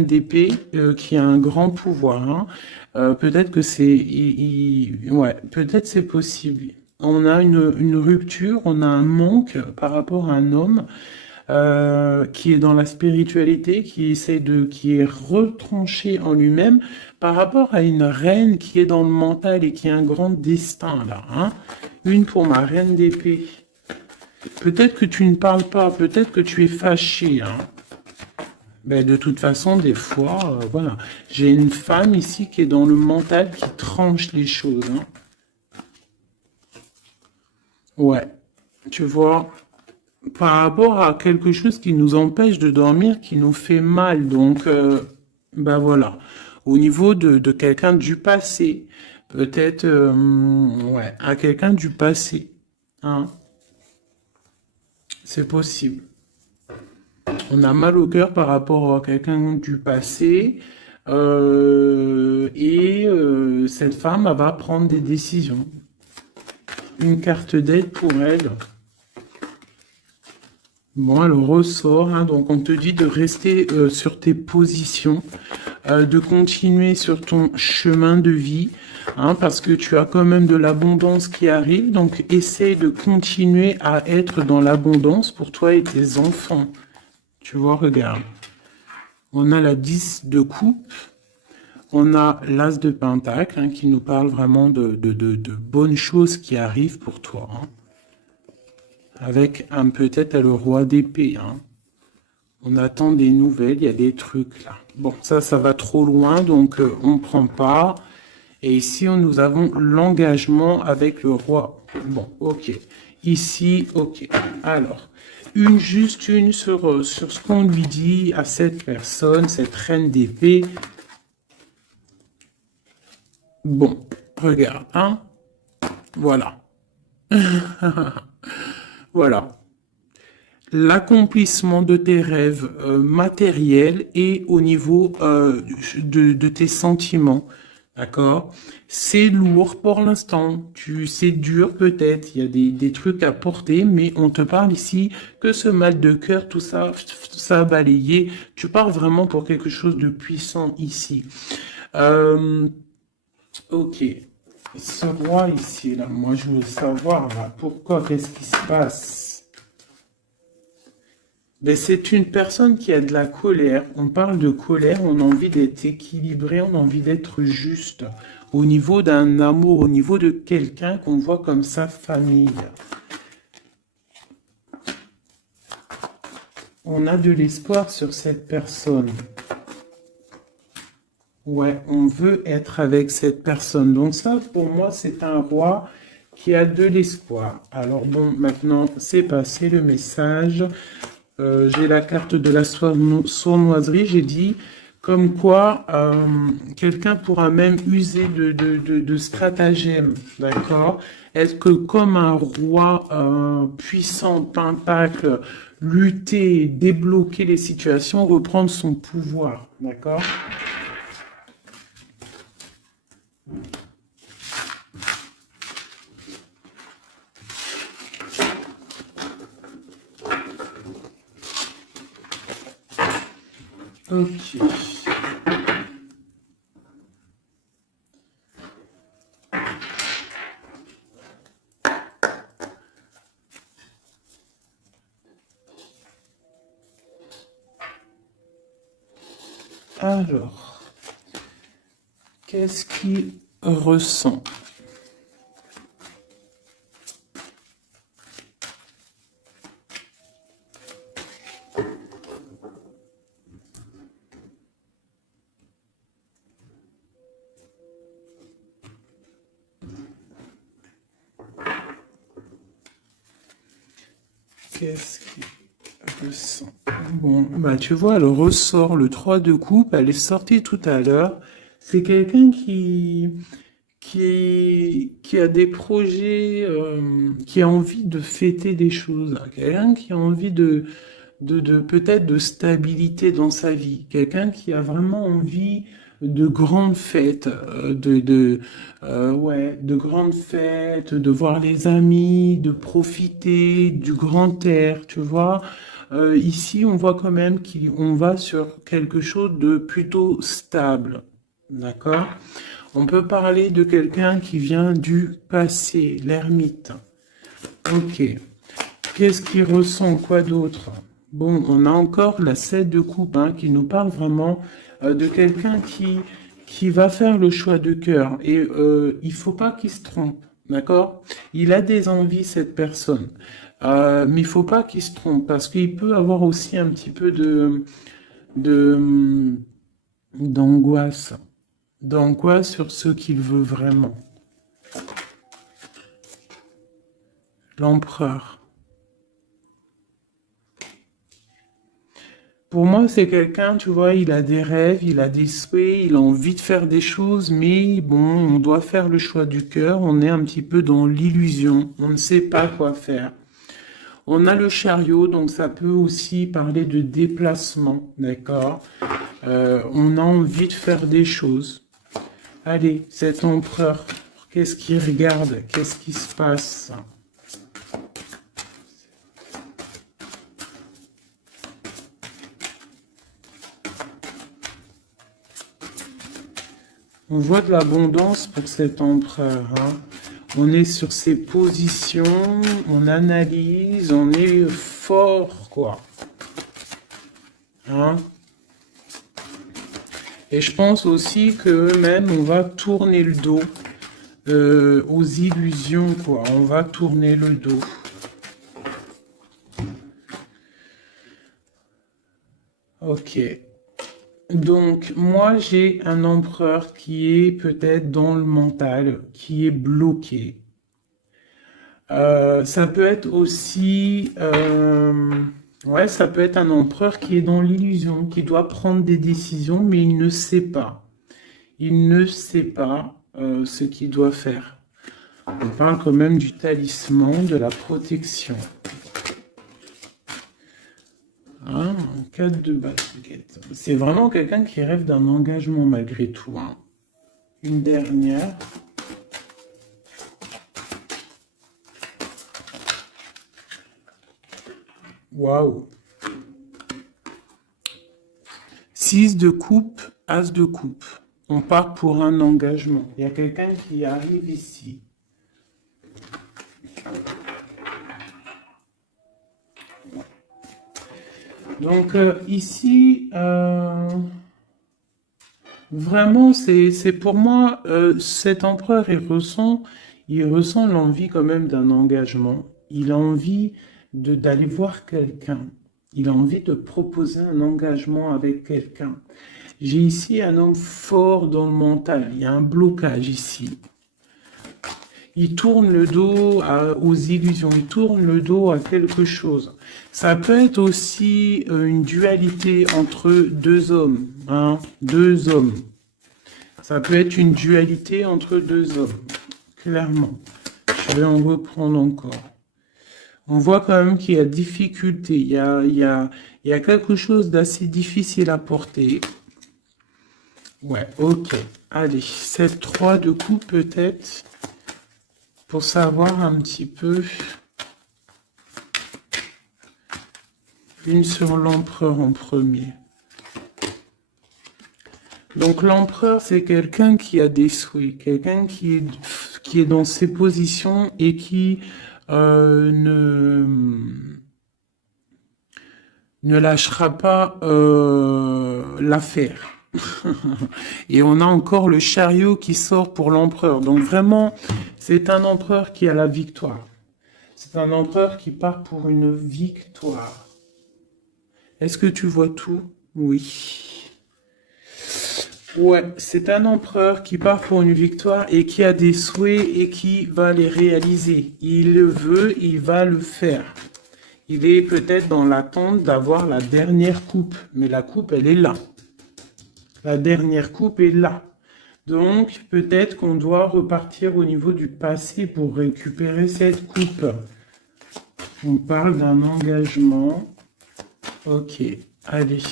d'épée qui a un grand pouvoir, hein. Peut-être que ouais, peut-être c'est possible. On a une rupture, on a un manque par rapport à un homme qui est dans la spiritualité, qui est retranché en lui-même par rapport à une reine qui est dans le mental et qui a un grand destin là, hein. Une pour ma reine d'épée. Peut-être que tu ne parles pas, peut-être que tu es fâché, hein. Ben, de toute façon, des fois, voilà. J'ai une femme ici qui est dans le mental, qui tranche les choses, hein. Ouais, tu vois, par rapport à quelque chose qui nous empêche de dormir, qui nous fait mal. Donc, ben voilà. Au niveau de quelqu'un du passé, peut-être, ouais, à quelqu'un du passé, hein. C'est possible. On a mal au cœur par rapport à quelqu'un du passé. Cette femme, elle va prendre des décisions. Une carte d'aide pour elle. Bon, elle ressort, hein, donc on te dit de rester sur tes positions, de continuer sur ton chemin de vie, hein, parce que tu as quand même de l'abondance qui arrive, donc essaye de continuer à être dans l'abondance pour toi et tes enfants. Tu vois, regarde. On a la 10 de coupe, on a l'as de pentacle, hein, qui nous parle vraiment de bonnes choses qui arrivent pour toi, hein. Avec peut-être le roi d'épée, hein. On attend des nouvelles, il y a des trucs là. Bon, ça va trop loin, donc on prend pas. Et ici, nous avons l'engagement avec le roi. Bon, ok. Ici, ok. Alors, juste une sur ce qu'on lui dit à cette personne, cette reine d'épée. Bon, regarde, hein. Voilà. Voilà. L'accomplissement de tes rêves matériels et au niveau de tes sentiments. D'accord? C'est lourd pour l'instant. C'est dur peut-être. Il y a des trucs à porter, mais on te parle ici que ce mal de cœur, tout ça a balayé. Tu pars vraiment pour quelque chose de puissant ici. Ok. Ce roi ici, là, moi je veux savoir là, pourquoi, qu'est-ce qui se passe? Ben, c'est une personne qui a de la colère. On parle de colère, on a envie d'être équilibré, on a envie d'être juste. Au niveau d'un amour, au niveau de quelqu'un qu'on voit comme sa famille. On a de l'espoir sur cette personne. Ouais, on veut être avec cette personne. Donc ça, pour moi, c'est un roi qui a de l'espoir. Alors bon, maintenant, c'est passé le message. j'ai la carte de la sournoiserie, j'ai dit comme quoi quelqu'un pourra même user de stratagèmes, d'accord? Est-ce que comme un roi puissant, pentacle, lutter, débloquer les situations, reprendre son pouvoir, d'accord? Ok. Alors, qu'est-ce qu'il ressent? Qu'est-ce qu'il ressent? Bon, bah tu vois, elle ressort le 3 de coupe, elle est sortie tout à l'heure. C'est quelqu'un qui a des projets, qui a envie de fêter des choses, hein. Quelqu'un qui a envie de peut-être de stabilité dans sa vie, quelqu'un qui a vraiment envie de grandes fêtes, ouais, de grandes fêtes, de voir les amis, de profiter du grand air, tu vois. Ici, on voit quand même qu'on va sur quelque chose de plutôt stable, d'accord? On peut parler de quelqu'un qui vient du passé, l'ermite. Ok. Qu'est-ce qu'il ressent? Quoi d'autre? Bon, on a encore la 7 de coupe hein, qui nous parle vraiment de quelqu'un qui va faire le choix de cœur. Et il faut pas qu'il se trompe, d'accord? Il a des envies, cette personne. Mais il faut pas qu'il se trompe parce qu'il peut avoir aussi un petit peu de, d'angoisse. D'angoisse sur ce qu'il veut vraiment. L'empereur. Pour moi, c'est quelqu'un, tu vois, il a des rêves, il a des souhaits, il a envie de faire des choses, mais bon, on doit faire le choix du cœur, on est un petit peu dans l'illusion, on ne sait pas quoi faire. On a le chariot, donc ça peut aussi parler de déplacement, d'accord? On a envie de faire des choses. Allez, cet empereur, qu'est-ce qu'il regarde? Qu'est-ce qui se passe? On voit de l'abondance pour cet empereur, hein. On est sur ses positions, on analyse, on est fort, quoi. Hein? Et je pense aussi qu'eux-mêmes, on va tourner le dos aux illusions, quoi. On va tourner le dos. Ok. Donc, moi, j'ai un empereur qui est peut-être dans le mental, qui est bloqué. Ça peut être aussi, ouais, ça peut être un empereur qui est dans l'illusion, qui doit prendre des décisions, mais il ne sait pas. Il ne sait pas ce qu'il doit faire. On parle quand même du talisman, de la protection. Hein, 4 de basket. C'est vraiment quelqu'un qui rêve d'un engagement malgré tout. Hein. Une dernière. Waouh. 6 de coupe, as de coupe. On part pour un engagement. Il y a quelqu'un qui arrive ici. Donc ici, vraiment, c'est pour moi, cet empereur, il ressent l'envie quand même d'un engagement. Il a envie d'aller voir quelqu'un. Il a envie de proposer un engagement avec quelqu'un. J'ai ici un homme fort dans le mental. Il y a un blocage ici. Il tourne le dos aux illusions, il tourne le dos à quelque chose. Ça peut être aussi une dualité entre deux hommes, hein, deux hommes. Ça peut être une dualité entre deux hommes, clairement. Je vais en reprendre encore. On voit quand même qu'il y a difficulté, il y a quelque chose d'assez difficile à porter. Ouais, ok. Allez, cette 3 de coupe peut-être, pour savoir un petit peu. Une sur l'empereur en premier. Donc l'empereur, c'est quelqu'un qui a des souhaits, quelqu'un qui est dans ses positions et qui ne lâchera pas l'affaire. Et on a encore le chariot qui sort pour l'empereur. Donc vraiment, c'est un empereur qui a la victoire. C'est un empereur qui part pour une victoire. Est-ce que tu vois tout? Oui. Ouais, c'est un empereur qui part pour une victoire et qui a des souhaits et qui va les réaliser. Il le veut, il va le faire. Il est peut-être dans l'attente d'avoir la dernière coupe, mais la coupe, elle est là. La dernière coupe est là. Donc, peut-être qu'on doit repartir au niveau du passé pour récupérer cette coupe. On parle d'un engagement. Ok, allez.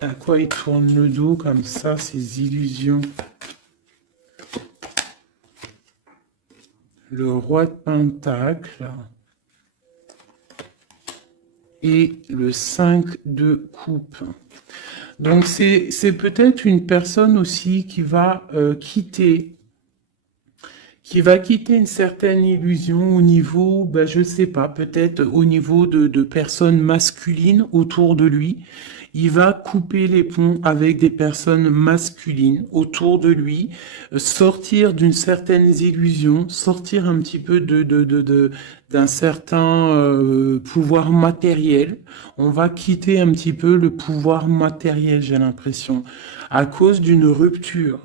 À quoi il tourne le dos comme ça, ces illusions? Le roi de Pentacle. Et le 5 de coupe. Donc c'est peut-être une personne aussi qui va quitter une certaine illusion au niveau, ben, je sais pas, peut-être au niveau de personnes masculines autour de lui. Il va couper les ponts avec des personnes masculines autour de lui, sortir d'une certaine illusion, sortir un petit peu d'un certain pouvoir matériel. On va quitter un petit peu le pouvoir matériel, j'ai l'impression, à cause d'une rupture.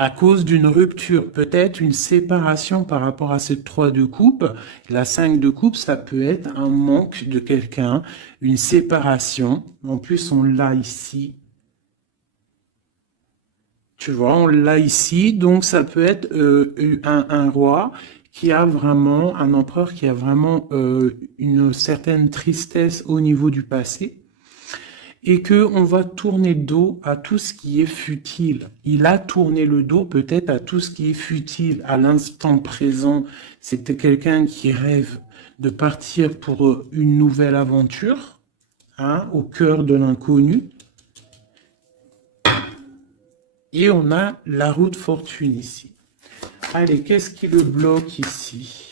À cause d'une rupture, peut-être une séparation par rapport à cette 3 de coupe. La 5 de coupe, ça peut être un manque de quelqu'un, une séparation. En plus, on l'a ici. Tu vois, on l'a ici. Donc, ça peut être un roi qui a vraiment, un empereur qui a vraiment une certaine tristesse au niveau du passé. Et que on va tourner le dos à tout ce qui est futile. Il a tourné le dos peut-être à tout ce qui est futile. À l'instant présent, c'était quelqu'un qui rêve de partir pour une nouvelle aventure, hein, au cœur de l'inconnu. Et on a la roue de fortune ici. Allez, qu'est-ce qui le bloque ici ?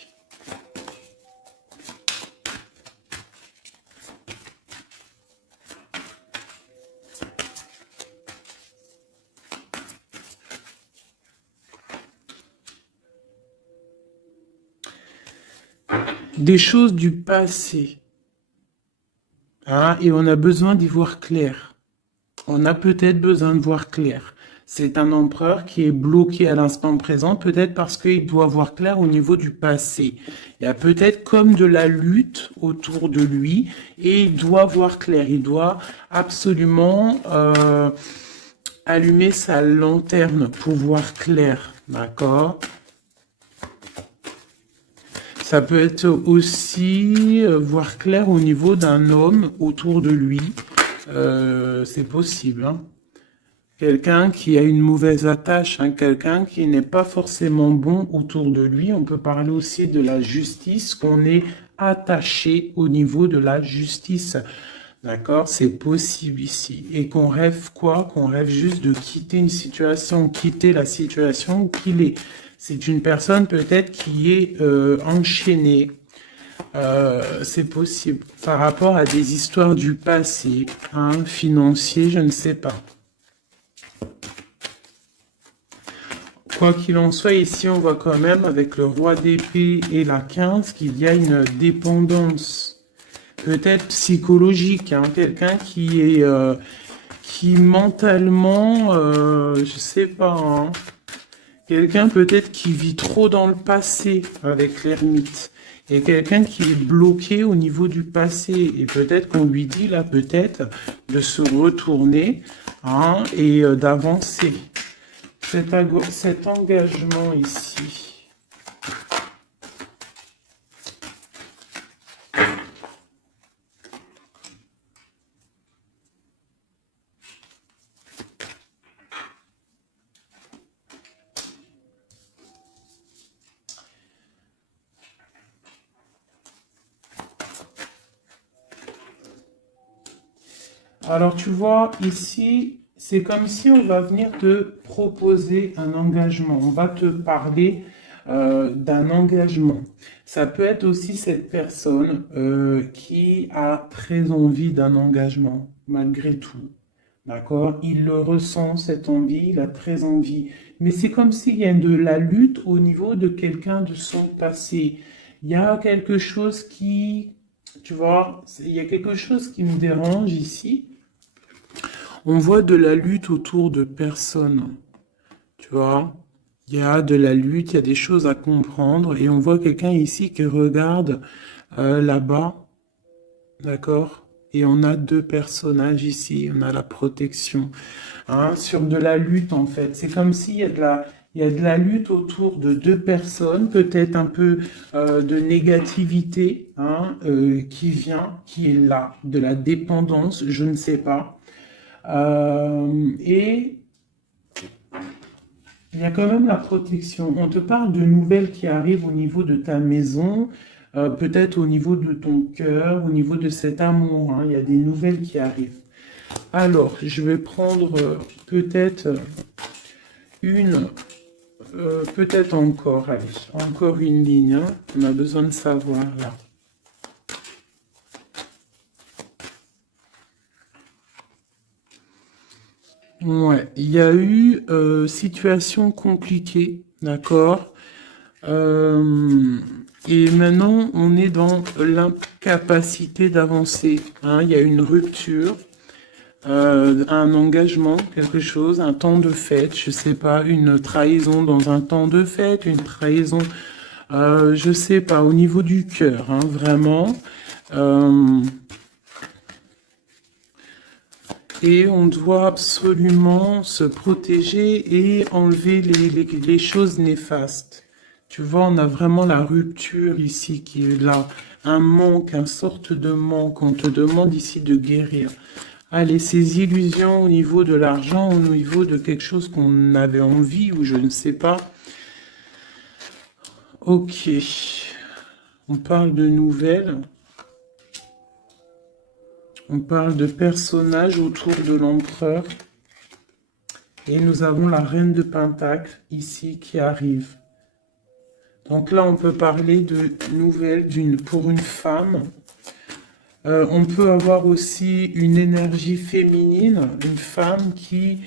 Des choses du passé. Hein, et on a besoin d'y voir clair. On a peut-être besoin de voir clair. C'est un empereur qui est bloqué à l'instant présent, peut-être parce qu'il doit voir clair au niveau du passé. Il y a peut-être comme de la lutte autour de lui et il doit voir clair. Il doit absolument allumer sa lanterne pour voir clair. D'accord ? Ça peut être aussi voir clair au niveau d'un homme autour de lui. C'est possible. Hein. Quelqu'un qui a une mauvaise attache, hein, quelqu'un qui n'est pas forcément bon autour de lui. On peut parler aussi de la justice, qu'on est attaché au niveau de la justice. D'accord? C'est possible ici. Et qu'on rêve quoi? Qu'on rêve juste de quitter une situation, quitter la situation qu'il est. C'est une personne peut-être qui est enchaînée. C'est possible. Par rapport à des histoires du passé, hein, financier, je ne sais pas. Quoi qu'il en soit, ici, on voit quand même, avec le roi d'épée et la 15, qu'il y a une dépendance, peut-être psychologique, hein, quelqu'un qui est, qui mentalement, je sais pas, hein, Quelqu'un peut-être qui vit trop dans le passé avec l'ermite. Et quelqu'un qui est bloqué au niveau du passé. Et peut-être qu'on lui dit là, peut-être, de se retourner hein, et d'avancer. Cet engagement ici. Alors tu vois, ici, c'est comme si on va venir te proposer un engagement. On va te parler d'un engagement. Ça peut être aussi cette personne qui a très envie d'un engagement, malgré tout. D'accord? Il le ressent, cette envie, il a très envie. Mais c'est comme s'il y a de la lutte au niveau de quelqu'un de son passé. Il y a quelque chose qui, tu vois, il y a quelque chose qui me dérange ici. On voit de la lutte autour de personnes, tu vois. Il y a de la lutte, il y a des choses à comprendre et on voit quelqu'un ici qui regarde là-bas, d'accord? Et on a deux personnages ici, on a la protection, hein, sur de la lutte en fait. C'est comme s'il y a il y a de la lutte autour de deux personnes, peut-être un peu de négativité hein, qui vient, qui est là, de la dépendance, je ne sais pas. Et il y a quand même la protection. On te parle de nouvelles qui arrivent au niveau de ta maison, peut-être au niveau de ton cœur, au niveau de cet amour. Hein. Il y a des nouvelles qui arrivent. Alors, je vais prendre peut-être une, peut-être encore, allez, encore une ligne. Hein. On a besoin de savoir là. Ouais, il y a eu situation compliquée, d'accord? Euh, et maintenant, on est dans l'incapacité d'avancer. Hein. Il y a une rupture, un engagement, quelque chose, un temps de fête, je sais pas, une trahison dans un temps de fête, une trahison, je sais pas, au niveau du cœur, hein, vraiment. Euh, Et on doit absolument se protéger et enlever les choses néfastes. Tu vois, on a vraiment la rupture ici qui est là. Un manque, une sorte de manque. On te demande ici de guérir. Allez, ces illusions au niveau de l'argent, au niveau de quelque chose qu'on avait envie ou je ne sais pas. Ok. On parle de nouvelles. On parle de personnages autour de l'empereur. Et nous avons la reine de Pentacle ici qui arrive. Donc là, on peut parler de nouvelles pour une femme. On peut avoir aussi une énergie féminine, une femme qui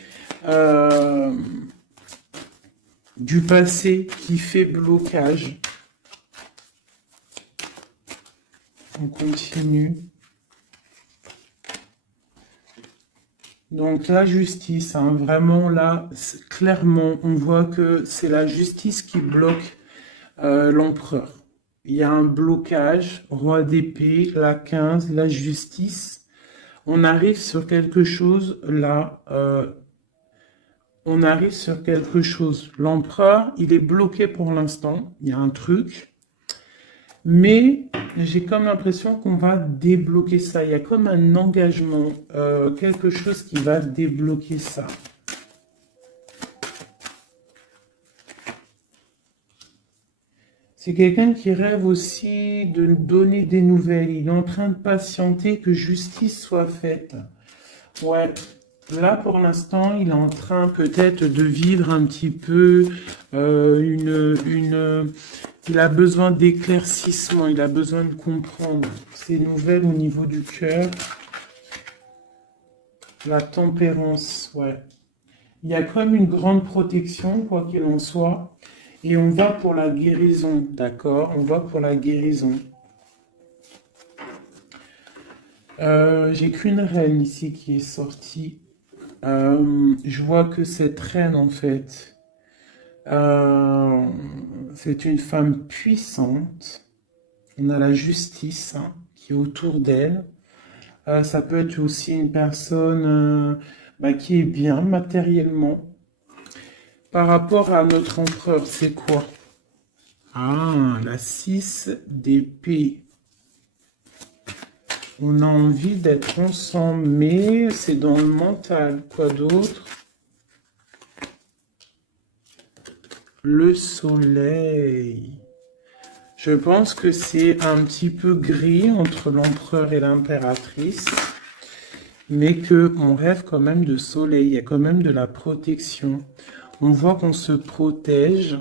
du passé qui fait blocage. On continue. Donc la justice, hein, vraiment là, clairement, on voit que c'est la justice qui bloque l'empereur. Il y a un blocage, roi d'épée, la 15, la justice. On arrive sur quelque chose là, on arrive sur quelque chose. L'empereur, il est bloqué pour l'instant, il y a un truc. Mais j'ai comme l'impression qu'on va débloquer ça. Il y a comme un engagement, quelque chose qui va débloquer ça. C'est quelqu'un qui rêve aussi de donner des nouvelles. Il est en train de patienter que justice soit faite. Ouais. Là, pour l'instant, il est en train peut-être de vivre un petit peu il a besoin d'éclaircissement, il a besoin de comprendre ces nouvelles au niveau du cœur. La tempérance, ouais. Il y a comme une grande protection, quoi qu'il en soit. Et on va pour la guérison, d'accord? On va pour la guérison. J'ai qu'une reine ici qui est sortie. Je vois que cette reine, en fait, Euh, c'est une femme puissante. On a la justice hein, qui est autour d'elle. Ça peut être aussi une personne qui est bien matériellement. Par rapport à notre empereur, c'est quoi? Ah, la 6 d'épée. On a envie d'être ensemble, mais c'est dans le mental. Quoi d'autre? Le soleil. Je pense que c'est un petit peu gris entre l'empereur et l'impératrice, mais qu'on rêve quand même de soleil, il y a quand même de la protection. On voit qu'on se protège,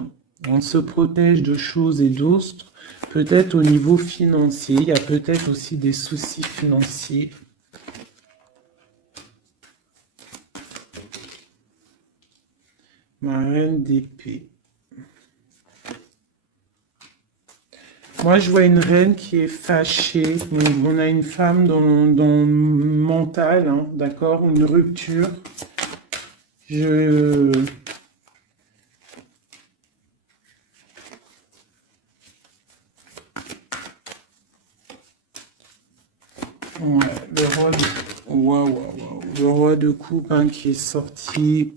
on se protège de choses et d'autres, peut-être au niveau financier, il y a peut-être aussi des soucis financiers. Ma reine d'épée. Moi, je vois une reine qui est fâchée. Donc, on a une femme dans le mental, hein, d'accord, une rupture. Je... Ouais, le roi de... Waouh, waouh, waouh. Le roi de coupe hein, qui est sorti.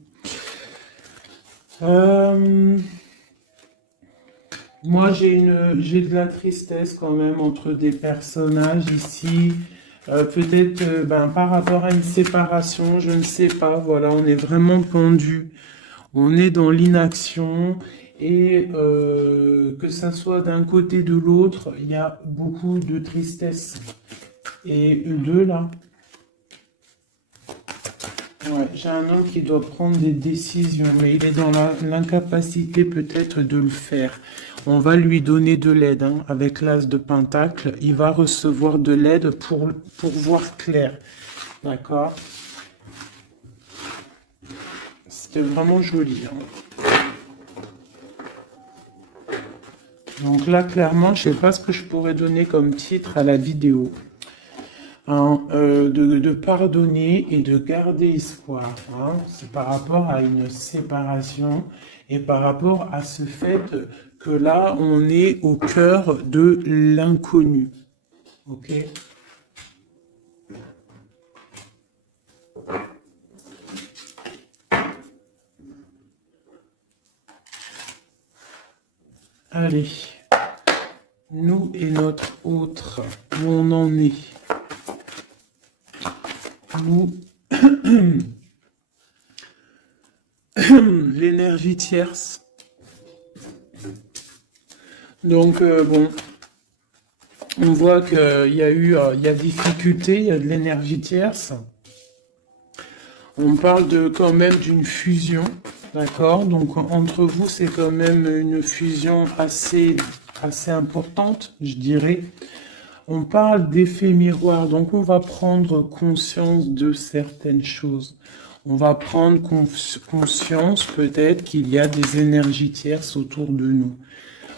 Moi, j'ai de la tristesse quand même entre des personnages ici. Peut-être par rapport à une séparation, je ne sais pas. Voilà, on est vraiment pendu. On est dans l'inaction. Et que ça soit d'un côté ou de l'autre, il y a beaucoup de tristesse. Et deux là. Ouais, j'ai un homme qui doit prendre des décisions, mais il est dans l'incapacité peut-être de le faire. On va lui donner de l'aide hein, avec l'as de Pentacle. Il va recevoir de l'aide pour voir clair. D'accord? C'était vraiment joli. Hein. Donc là, clairement, je ne sais pas ce que je pourrais donner comme titre à la vidéo. Hein, de pardonner et de garder espoir. Hein. C'est par rapport à une séparation et par rapport à ce fait que là, on est au cœur de l'inconnu. Ok? Allez. Nous et notre autre, où on en est. Nous, l'énergie tierce. Donc, bon, on voit qu'il y a il y a difficulté, il y a de l'énergie tierce. On parle quand même d'une fusion, d'accord? Donc, entre vous, c'est quand même une fusion assez importante, je dirais. On parle d'effet miroir, donc on va prendre conscience de certaines choses. On va prendre conscience peut-être qu'il y a des énergies tierces autour de nous.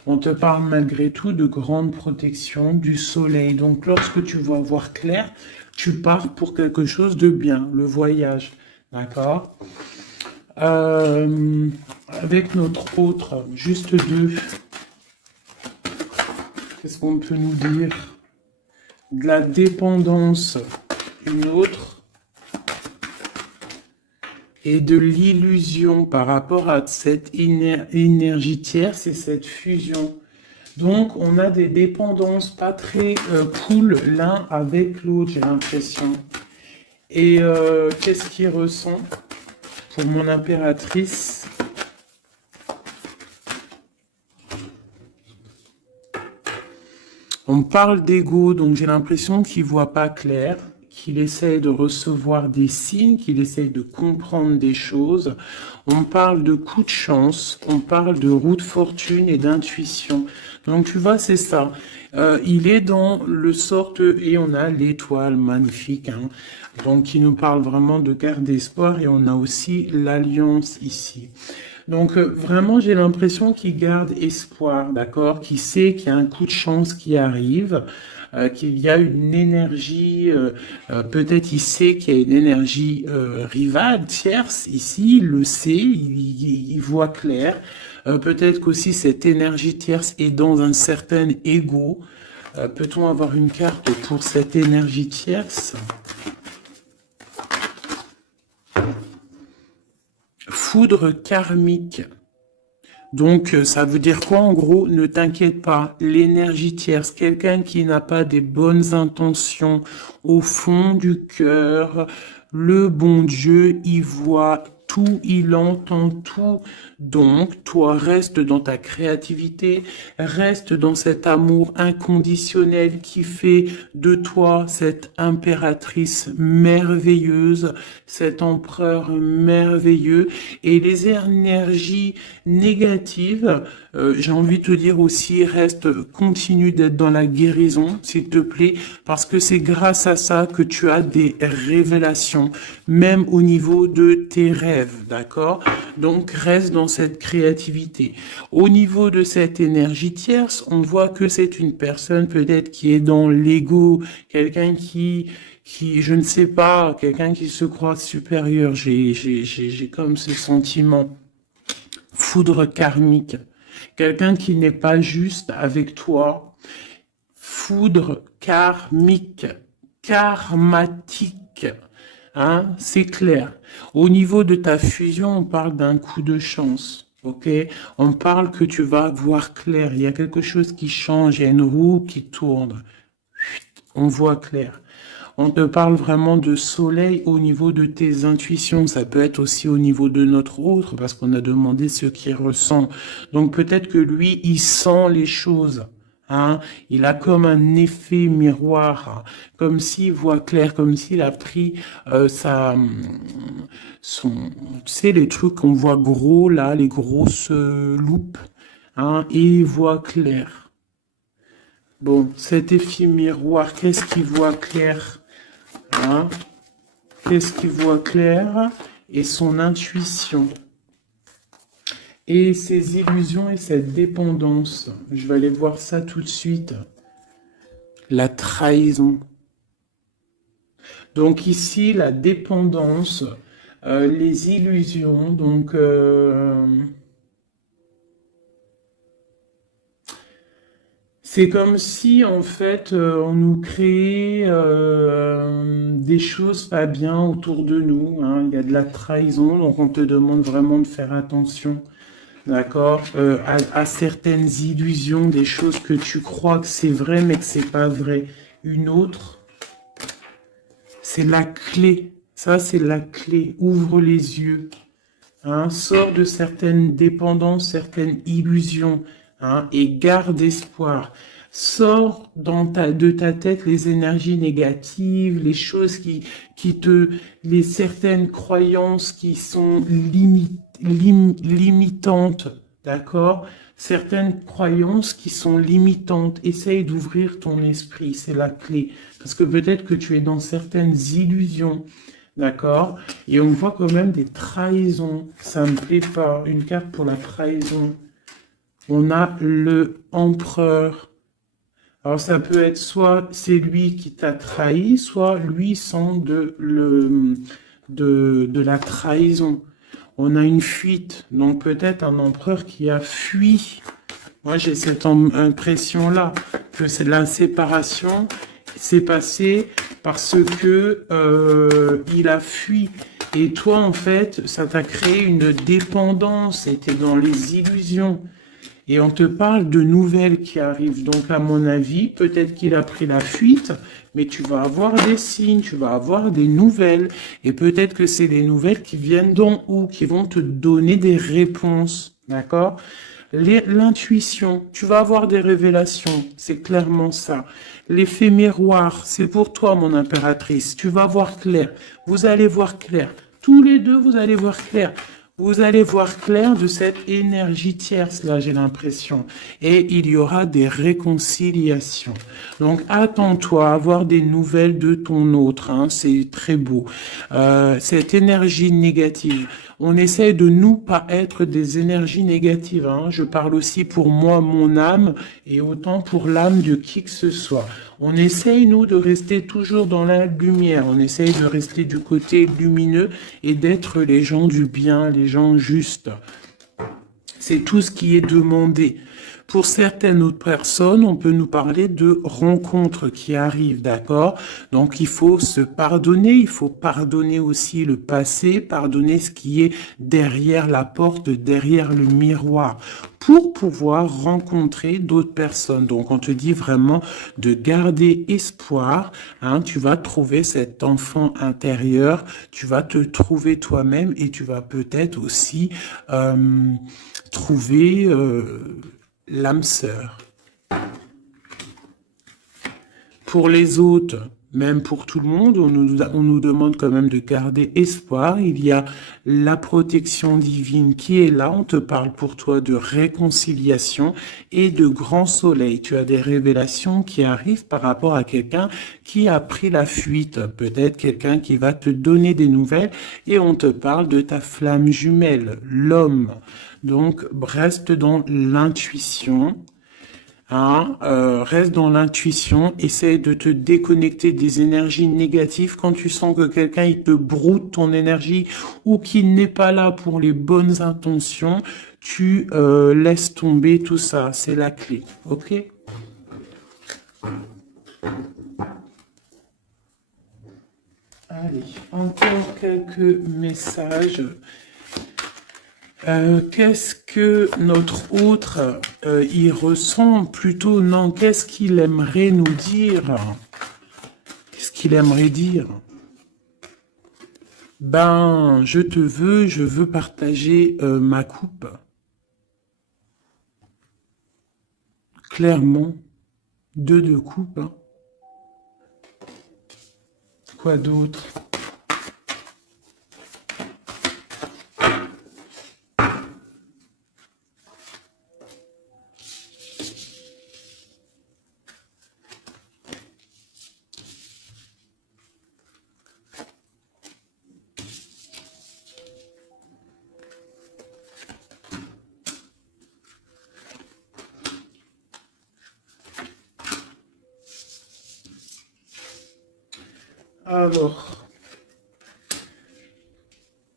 On te parle malgré tout de grande protection du soleil. Donc lorsque tu vas voir clair, tu pars pour quelque chose de bien, le voyage. D'accord? Avec notre autre, juste deux. Qu'est-ce qu'on peut nous dire? De la dépendance, une autre, et de l'illusion par rapport à cette énergie tierce et cette fusion. Donc, on a des dépendances pas très cool l'un avec l'autre, j'ai l'impression. Et qu'est-ce qu'il ressent pour mon impératrice? On parle d'ego, donc j'ai l'impression qu'il voit pas clair, qu'il essaye de recevoir des signes, qu'il essaye de comprendre des choses. On parle de coup de chance, on parle de roue de fortune et d'intuition. Donc tu vois, c'est ça. Il est dans le sorte, et on a l'étoile magnifique, hein, donc qui nous parle vraiment de garder espoir, et on a aussi l'alliance ici. Donc vraiment, j'ai l'impression qu'il garde espoir, d'accord, qu'il sait qu'il y a un coup de chance qui arrive, qu'il y a une énergie, peut-être il sait qu'il y a une énergie rivale, tierce, ici, il le sait, il voit clair. Peut-être qu'aussi cette énergie tierce est dans un certain ego. Peut-on avoir une carte pour cette énergie tierce? Foudre karmique. Donc, ça veut dire quoi en gros? Ne t'inquiète pas, l'énergie tierce, quelqu'un qui n'a pas des bonnes intentions au fond du cœur, le bon Dieu, il voit tout, il entend tout. Donc, toi, reste dans ta créativité, reste dans cet amour inconditionnel qui fait de toi cette impératrice merveilleuse, cet empereur merveilleux. Et les énergies négatives, j'ai envie de te dire aussi, continue d'être dans la guérison, s'il te plaît, parce que c'est grâce à ça que tu as des révélations, même au niveau de tes rêves, d'accord? Donc, reste dans cette créativité. Au niveau de cette énergie tierce, on voit que c'est une personne peut-être qui est dans l'ego, quelqu'un qui, je ne sais pas, quelqu'un qui se croit supérieur. J'ai comme ce sentiment. Foudre karmique. Quelqu'un qui n'est pas juste avec toi. Foudre karmique. Karmatique. Hein, c'est clair. Au niveau de ta fusion, on parle d'un coup de chance. Ok? On parle que tu vas voir clair. Il y a quelque chose qui change. Il y a une roue qui tourne. On voit clair. On te parle vraiment de soleil au niveau de tes intuitions. Ça peut être aussi au niveau de notre autre, parce qu'on a demandé ce qu'il ressent. Donc peut-être que lui, il sent les choses. Hein, il a comme un effet miroir, comme s'il voit clair, comme s'il a pris tu sais, les trucs qu'on voit gros là, les grosses loupes, hein, et il voit clair. Bon, cet effet miroir, qu'est-ce qu'il voit clair? Hein? Qu'est-ce qu'il voit clair? Et son intuition. Et ses illusions et cette dépendance. Je vais aller voir ça tout de suite. La trahison. Donc ici, la dépendance, les illusions, donc... c'est comme si, en fait, on nous créait des choses pas bien autour de nous. Hein. Il y a de la trahison, donc on te demande vraiment de faire attention, d'accord, à certaines illusions, des choses que tu crois que c'est vrai, mais que c'est pas vrai. Une autre, c'est la clé. Ça, c'est la clé. Ouvre les yeux. Hein. Sors de certaines dépendances, certaines illusions. Hein, et garde espoir. Sors de ta tête les énergies négatives, les choses les certaines croyances qui sont limitantes, d'accord? Certaines croyances qui sont limitantes. Essaye d'ouvrir ton esprit, c'est la clé. Parce que peut-être que tu es dans certaines illusions. D'accord? Et on voit quand même des trahisons. Ça me plaît pas. Une carte pour la trahison. On a le empereur. Alors ça peut être soit c'est lui qui t'a trahi, soit lui sent de la trahison. On a une fuite, donc peut-être un empereur qui a fui. Moi j'ai cette impression-là, que c'est la séparation s'est passée parce que il a fui. Et toi en fait, ça t'a créé une dépendance, c'était dans les illusions. Et on te parle de nouvelles qui arrivent. Donc, à mon avis, peut-être qu'il a pris la fuite, mais tu vas avoir des signes, tu vas avoir des nouvelles. Et peut-être que c'est des nouvelles qui viennent d'en haut, qui vont te donner des réponses. D'accord? L'intuition, tu vas avoir des révélations. C'est clairement ça. L'effet miroir, c'est pour toi, mon impératrice. Tu vas voir clair. Vous allez voir clair. Tous les deux, vous allez voir clair. Vous allez voir clair de cette énergie tierce, là, j'ai l'impression. Et il y aura des réconciliations. Donc, attends-toi à avoir des nouvelles de ton autre. Hein, c'est très beau. Cette énergie négative, on essaie de nous pas être des énergies négatives. Hein. Je parle aussi pour moi, mon âme, et autant pour l'âme de qui que ce soit. On essaye, nous, de rester toujours dans la lumière. On essaye de rester du côté lumineux et d'être les gens du bien, les gens justes. C'est tout ce qui est demandé. Pour certaines autres personnes, on peut nous parler de rencontres qui arrivent, d'accord? Donc, il faut se pardonner, il faut pardonner aussi le passé, pardonner ce qui est derrière la porte, derrière le miroir, pour pouvoir rencontrer d'autres personnes. Donc, on te dit vraiment de garder espoir, hein, tu vas trouver cet enfant intérieur, tu vas te trouver toi-même et tu vas peut-être aussi trouver l'âme sœur. Pour les autres, même pour tout le monde, on nous demande quand même de garder espoir. Il y a la protection divine qui est là. On te parle pour toi de réconciliation et de grand soleil. Tu as des révélations qui arrivent par rapport à quelqu'un qui a pris la fuite. Peut-être quelqu'un qui va te donner des nouvelles et on te parle de ta flamme jumelle, l'homme. Donc, reste dans l'intuition. Hein, reste dans l'intuition, essaie de te déconnecter des énergies négatives quand tu sens que quelqu'un il te broute ton énergie ou qu'il n'est pas là pour les bonnes intentions, tu laisses tomber tout ça, c'est la clé, ok? Allez, encore quelques messages. Qu'est-ce que notre autre y ressent plutôt? Non, qu'est-ce qu'il aimerait nous dire? Qu'est-ce qu'il aimerait dire? Ben, je veux partager ma coupe. Clairement, deux de coupe. Hein. Quoi d'autre? Alors,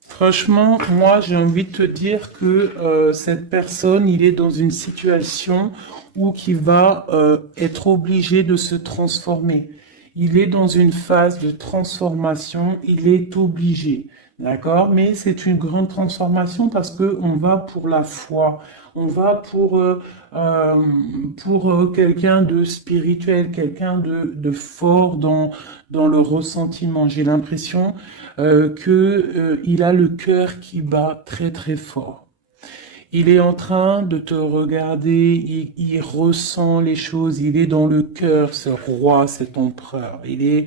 franchement, moi, j'ai envie de te dire que cette personne, il est dans une situation où il va être obligé de se transformer. Il est dans une phase de transformation, il est obligé, d'accord? Mais c'est une grande transformation parce que on va pour la foi, on va pour quelqu'un de spirituel, quelqu'un de fort dans le ressentiment. J'ai l'impression il a le cœur qui bat très très fort. Il est en train de te regarder, il ressent les choses, il est dans le cœur, ce roi, cet empereur. Il est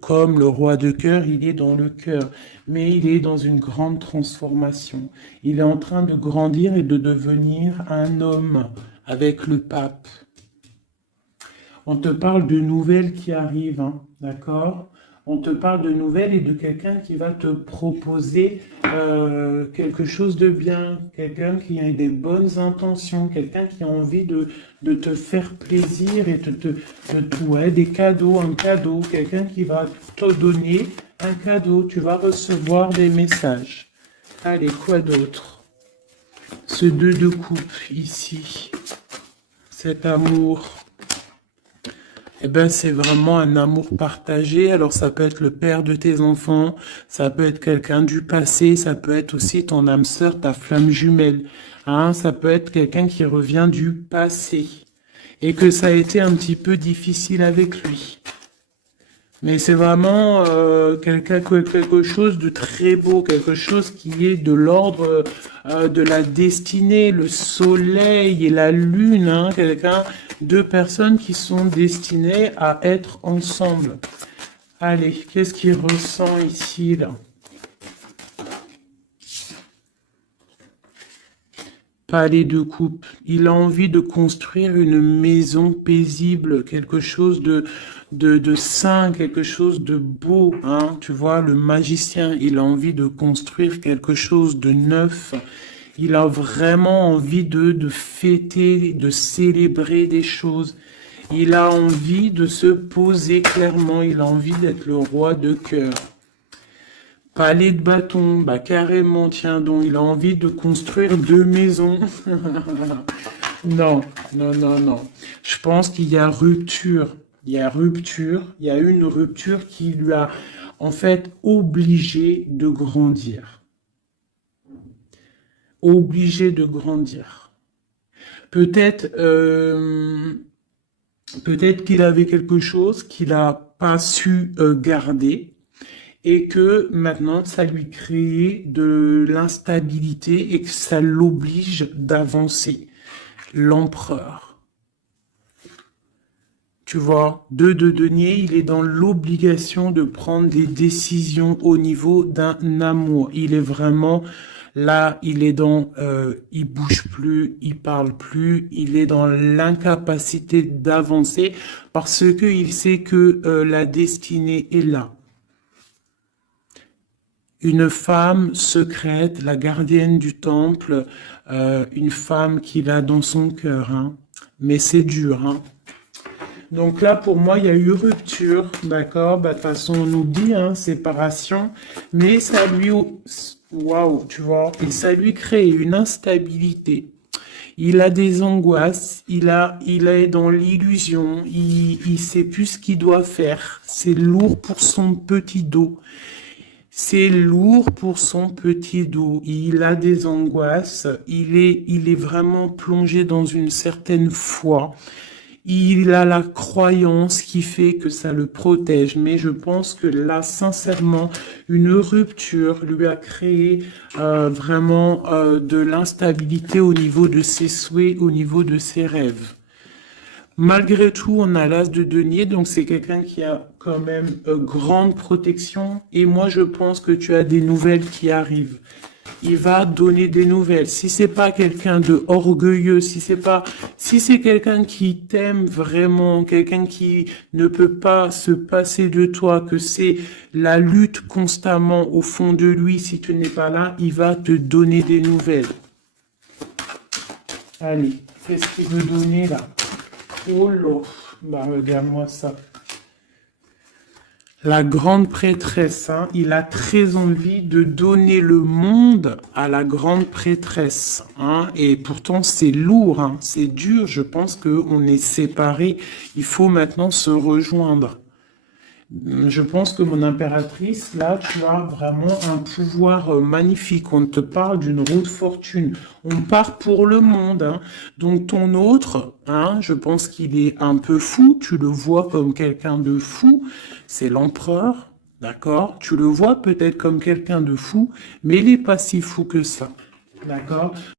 comme le roi de cœur, il est dans le cœur, mais il est dans une grande transformation. Il est en train de grandir et de devenir un homme avec le pape. On te parle de nouvelles qui arrivent, hein, d'accord? On te parle de nouvelles et de quelqu'un qui va te proposer quelque chose de bien, quelqu'un qui a des bonnes intentions, quelqu'un qui a envie de te faire plaisir et ouais, des cadeaux, un cadeau, quelqu'un qui va te donner un cadeau, tu vas recevoir des messages. Allez, quoi d'autre? Ce 2 de coupe ici, cet amour. Eh ben, c'est vraiment un amour partagé. Alors, ça peut être le père de tes enfants, ça peut être quelqu'un du passé, ça peut être aussi ton âme sœur, ta flamme jumelle. Hein, ça peut être quelqu'un qui revient du passé et que ça a été un petit peu difficile avec lui. Mais c'est vraiment quelque chose de très beau, quelque chose qui est de l'ordre de la destinée, le soleil et la lune, hein, deux personnes qui sont destinées à être ensemble. Allez, qu'est-ce qu'il ressent ici, là? Palais de coupe. Il a envie de construire une maison paisible, quelque chose de sain, quelque chose de beau, hein. Tu vois, le magicien, il a envie de construire quelque chose de neuf. Il a vraiment envie de fêter, de célébrer des choses. Il a envie de se poser clairement. Il a envie d'être le roi de cœur. Palais de bâton, bah carrément, tiens donc, il a envie de construire 2 maisons. Non, non, non, non. Je pense qu'il y a rupture. Il y a rupture. Il y a une rupture qui lui a, en fait, obligé de grandir. Obligé de grandir. Peut-être, peut-être qu'il avait quelque chose qu'il n'a pas su garder et que maintenant ça lui crée de l'instabilité et que ça l'oblige d'avancer. L'empereur. Tu vois, 2 de denier, il est dans l'obligation de prendre des décisions au niveau d'un amour. Il est vraiment là, il est dans, il bouge plus, il parle plus, il est dans l'incapacité d'avancer parce que il sait que la destinée est là. Une femme secrète, la gardienne du temple, une femme qu'il a dans son cœur, hein. Mais c'est dur, hein. Donc là, pour moi, il y a eu rupture, d'accord? Bah, de toute façon, on nous dit, hein, séparation, mais ça lui, waouh, tu vois, et ça lui crée une instabilité. Il a des angoisses, il est dans l'illusion, il sait plus ce qu'il doit faire. C'est lourd pour son petit dos. C'est lourd pour son petit dos. Il a des angoisses. Il est vraiment plongé dans une certaine foi. Il a la croyance qui fait que ça le protège. Mais je pense que là, sincèrement, une rupture lui a créé vraiment de l'instabilité au niveau de ses souhaits, au niveau de ses rêves. Malgré tout, on a l'as de denier, donc c'est quelqu'un qui a quand même grande protection. Et moi, je pense que tu as des nouvelles qui arrivent. Il va donner des nouvelles. Si c'est pas quelqu'un de orgueilleux, si c'est quelqu'un qui t'aime vraiment, quelqu'un qui ne peut pas se passer de toi, que c'est la lutte constamment au fond de lui, si tu n'es pas là, il va te donner des nouvelles. Allez, qu'est-ce qu'il veut donner là? Oh là, bah regarde-moi ça. La grande prêtresse, hein, il a très envie de donner le monde à la grande prêtresse, hein, et pourtant c'est lourd, hein, c'est dur, je pense qu'on est séparés, il faut maintenant se rejoindre. Je pense que mon impératrice, là, tu as vraiment un pouvoir magnifique. On te parle d'une roue de fortune. On part pour le monde, hein. Donc ton autre, hein, je pense qu'il est un peu fou. Tu le vois comme quelqu'un de fou. C'est l'empereur, d'accord? Tu le vois peut-être comme quelqu'un de fou, mais il n'est pas si fou que ça, d'accord?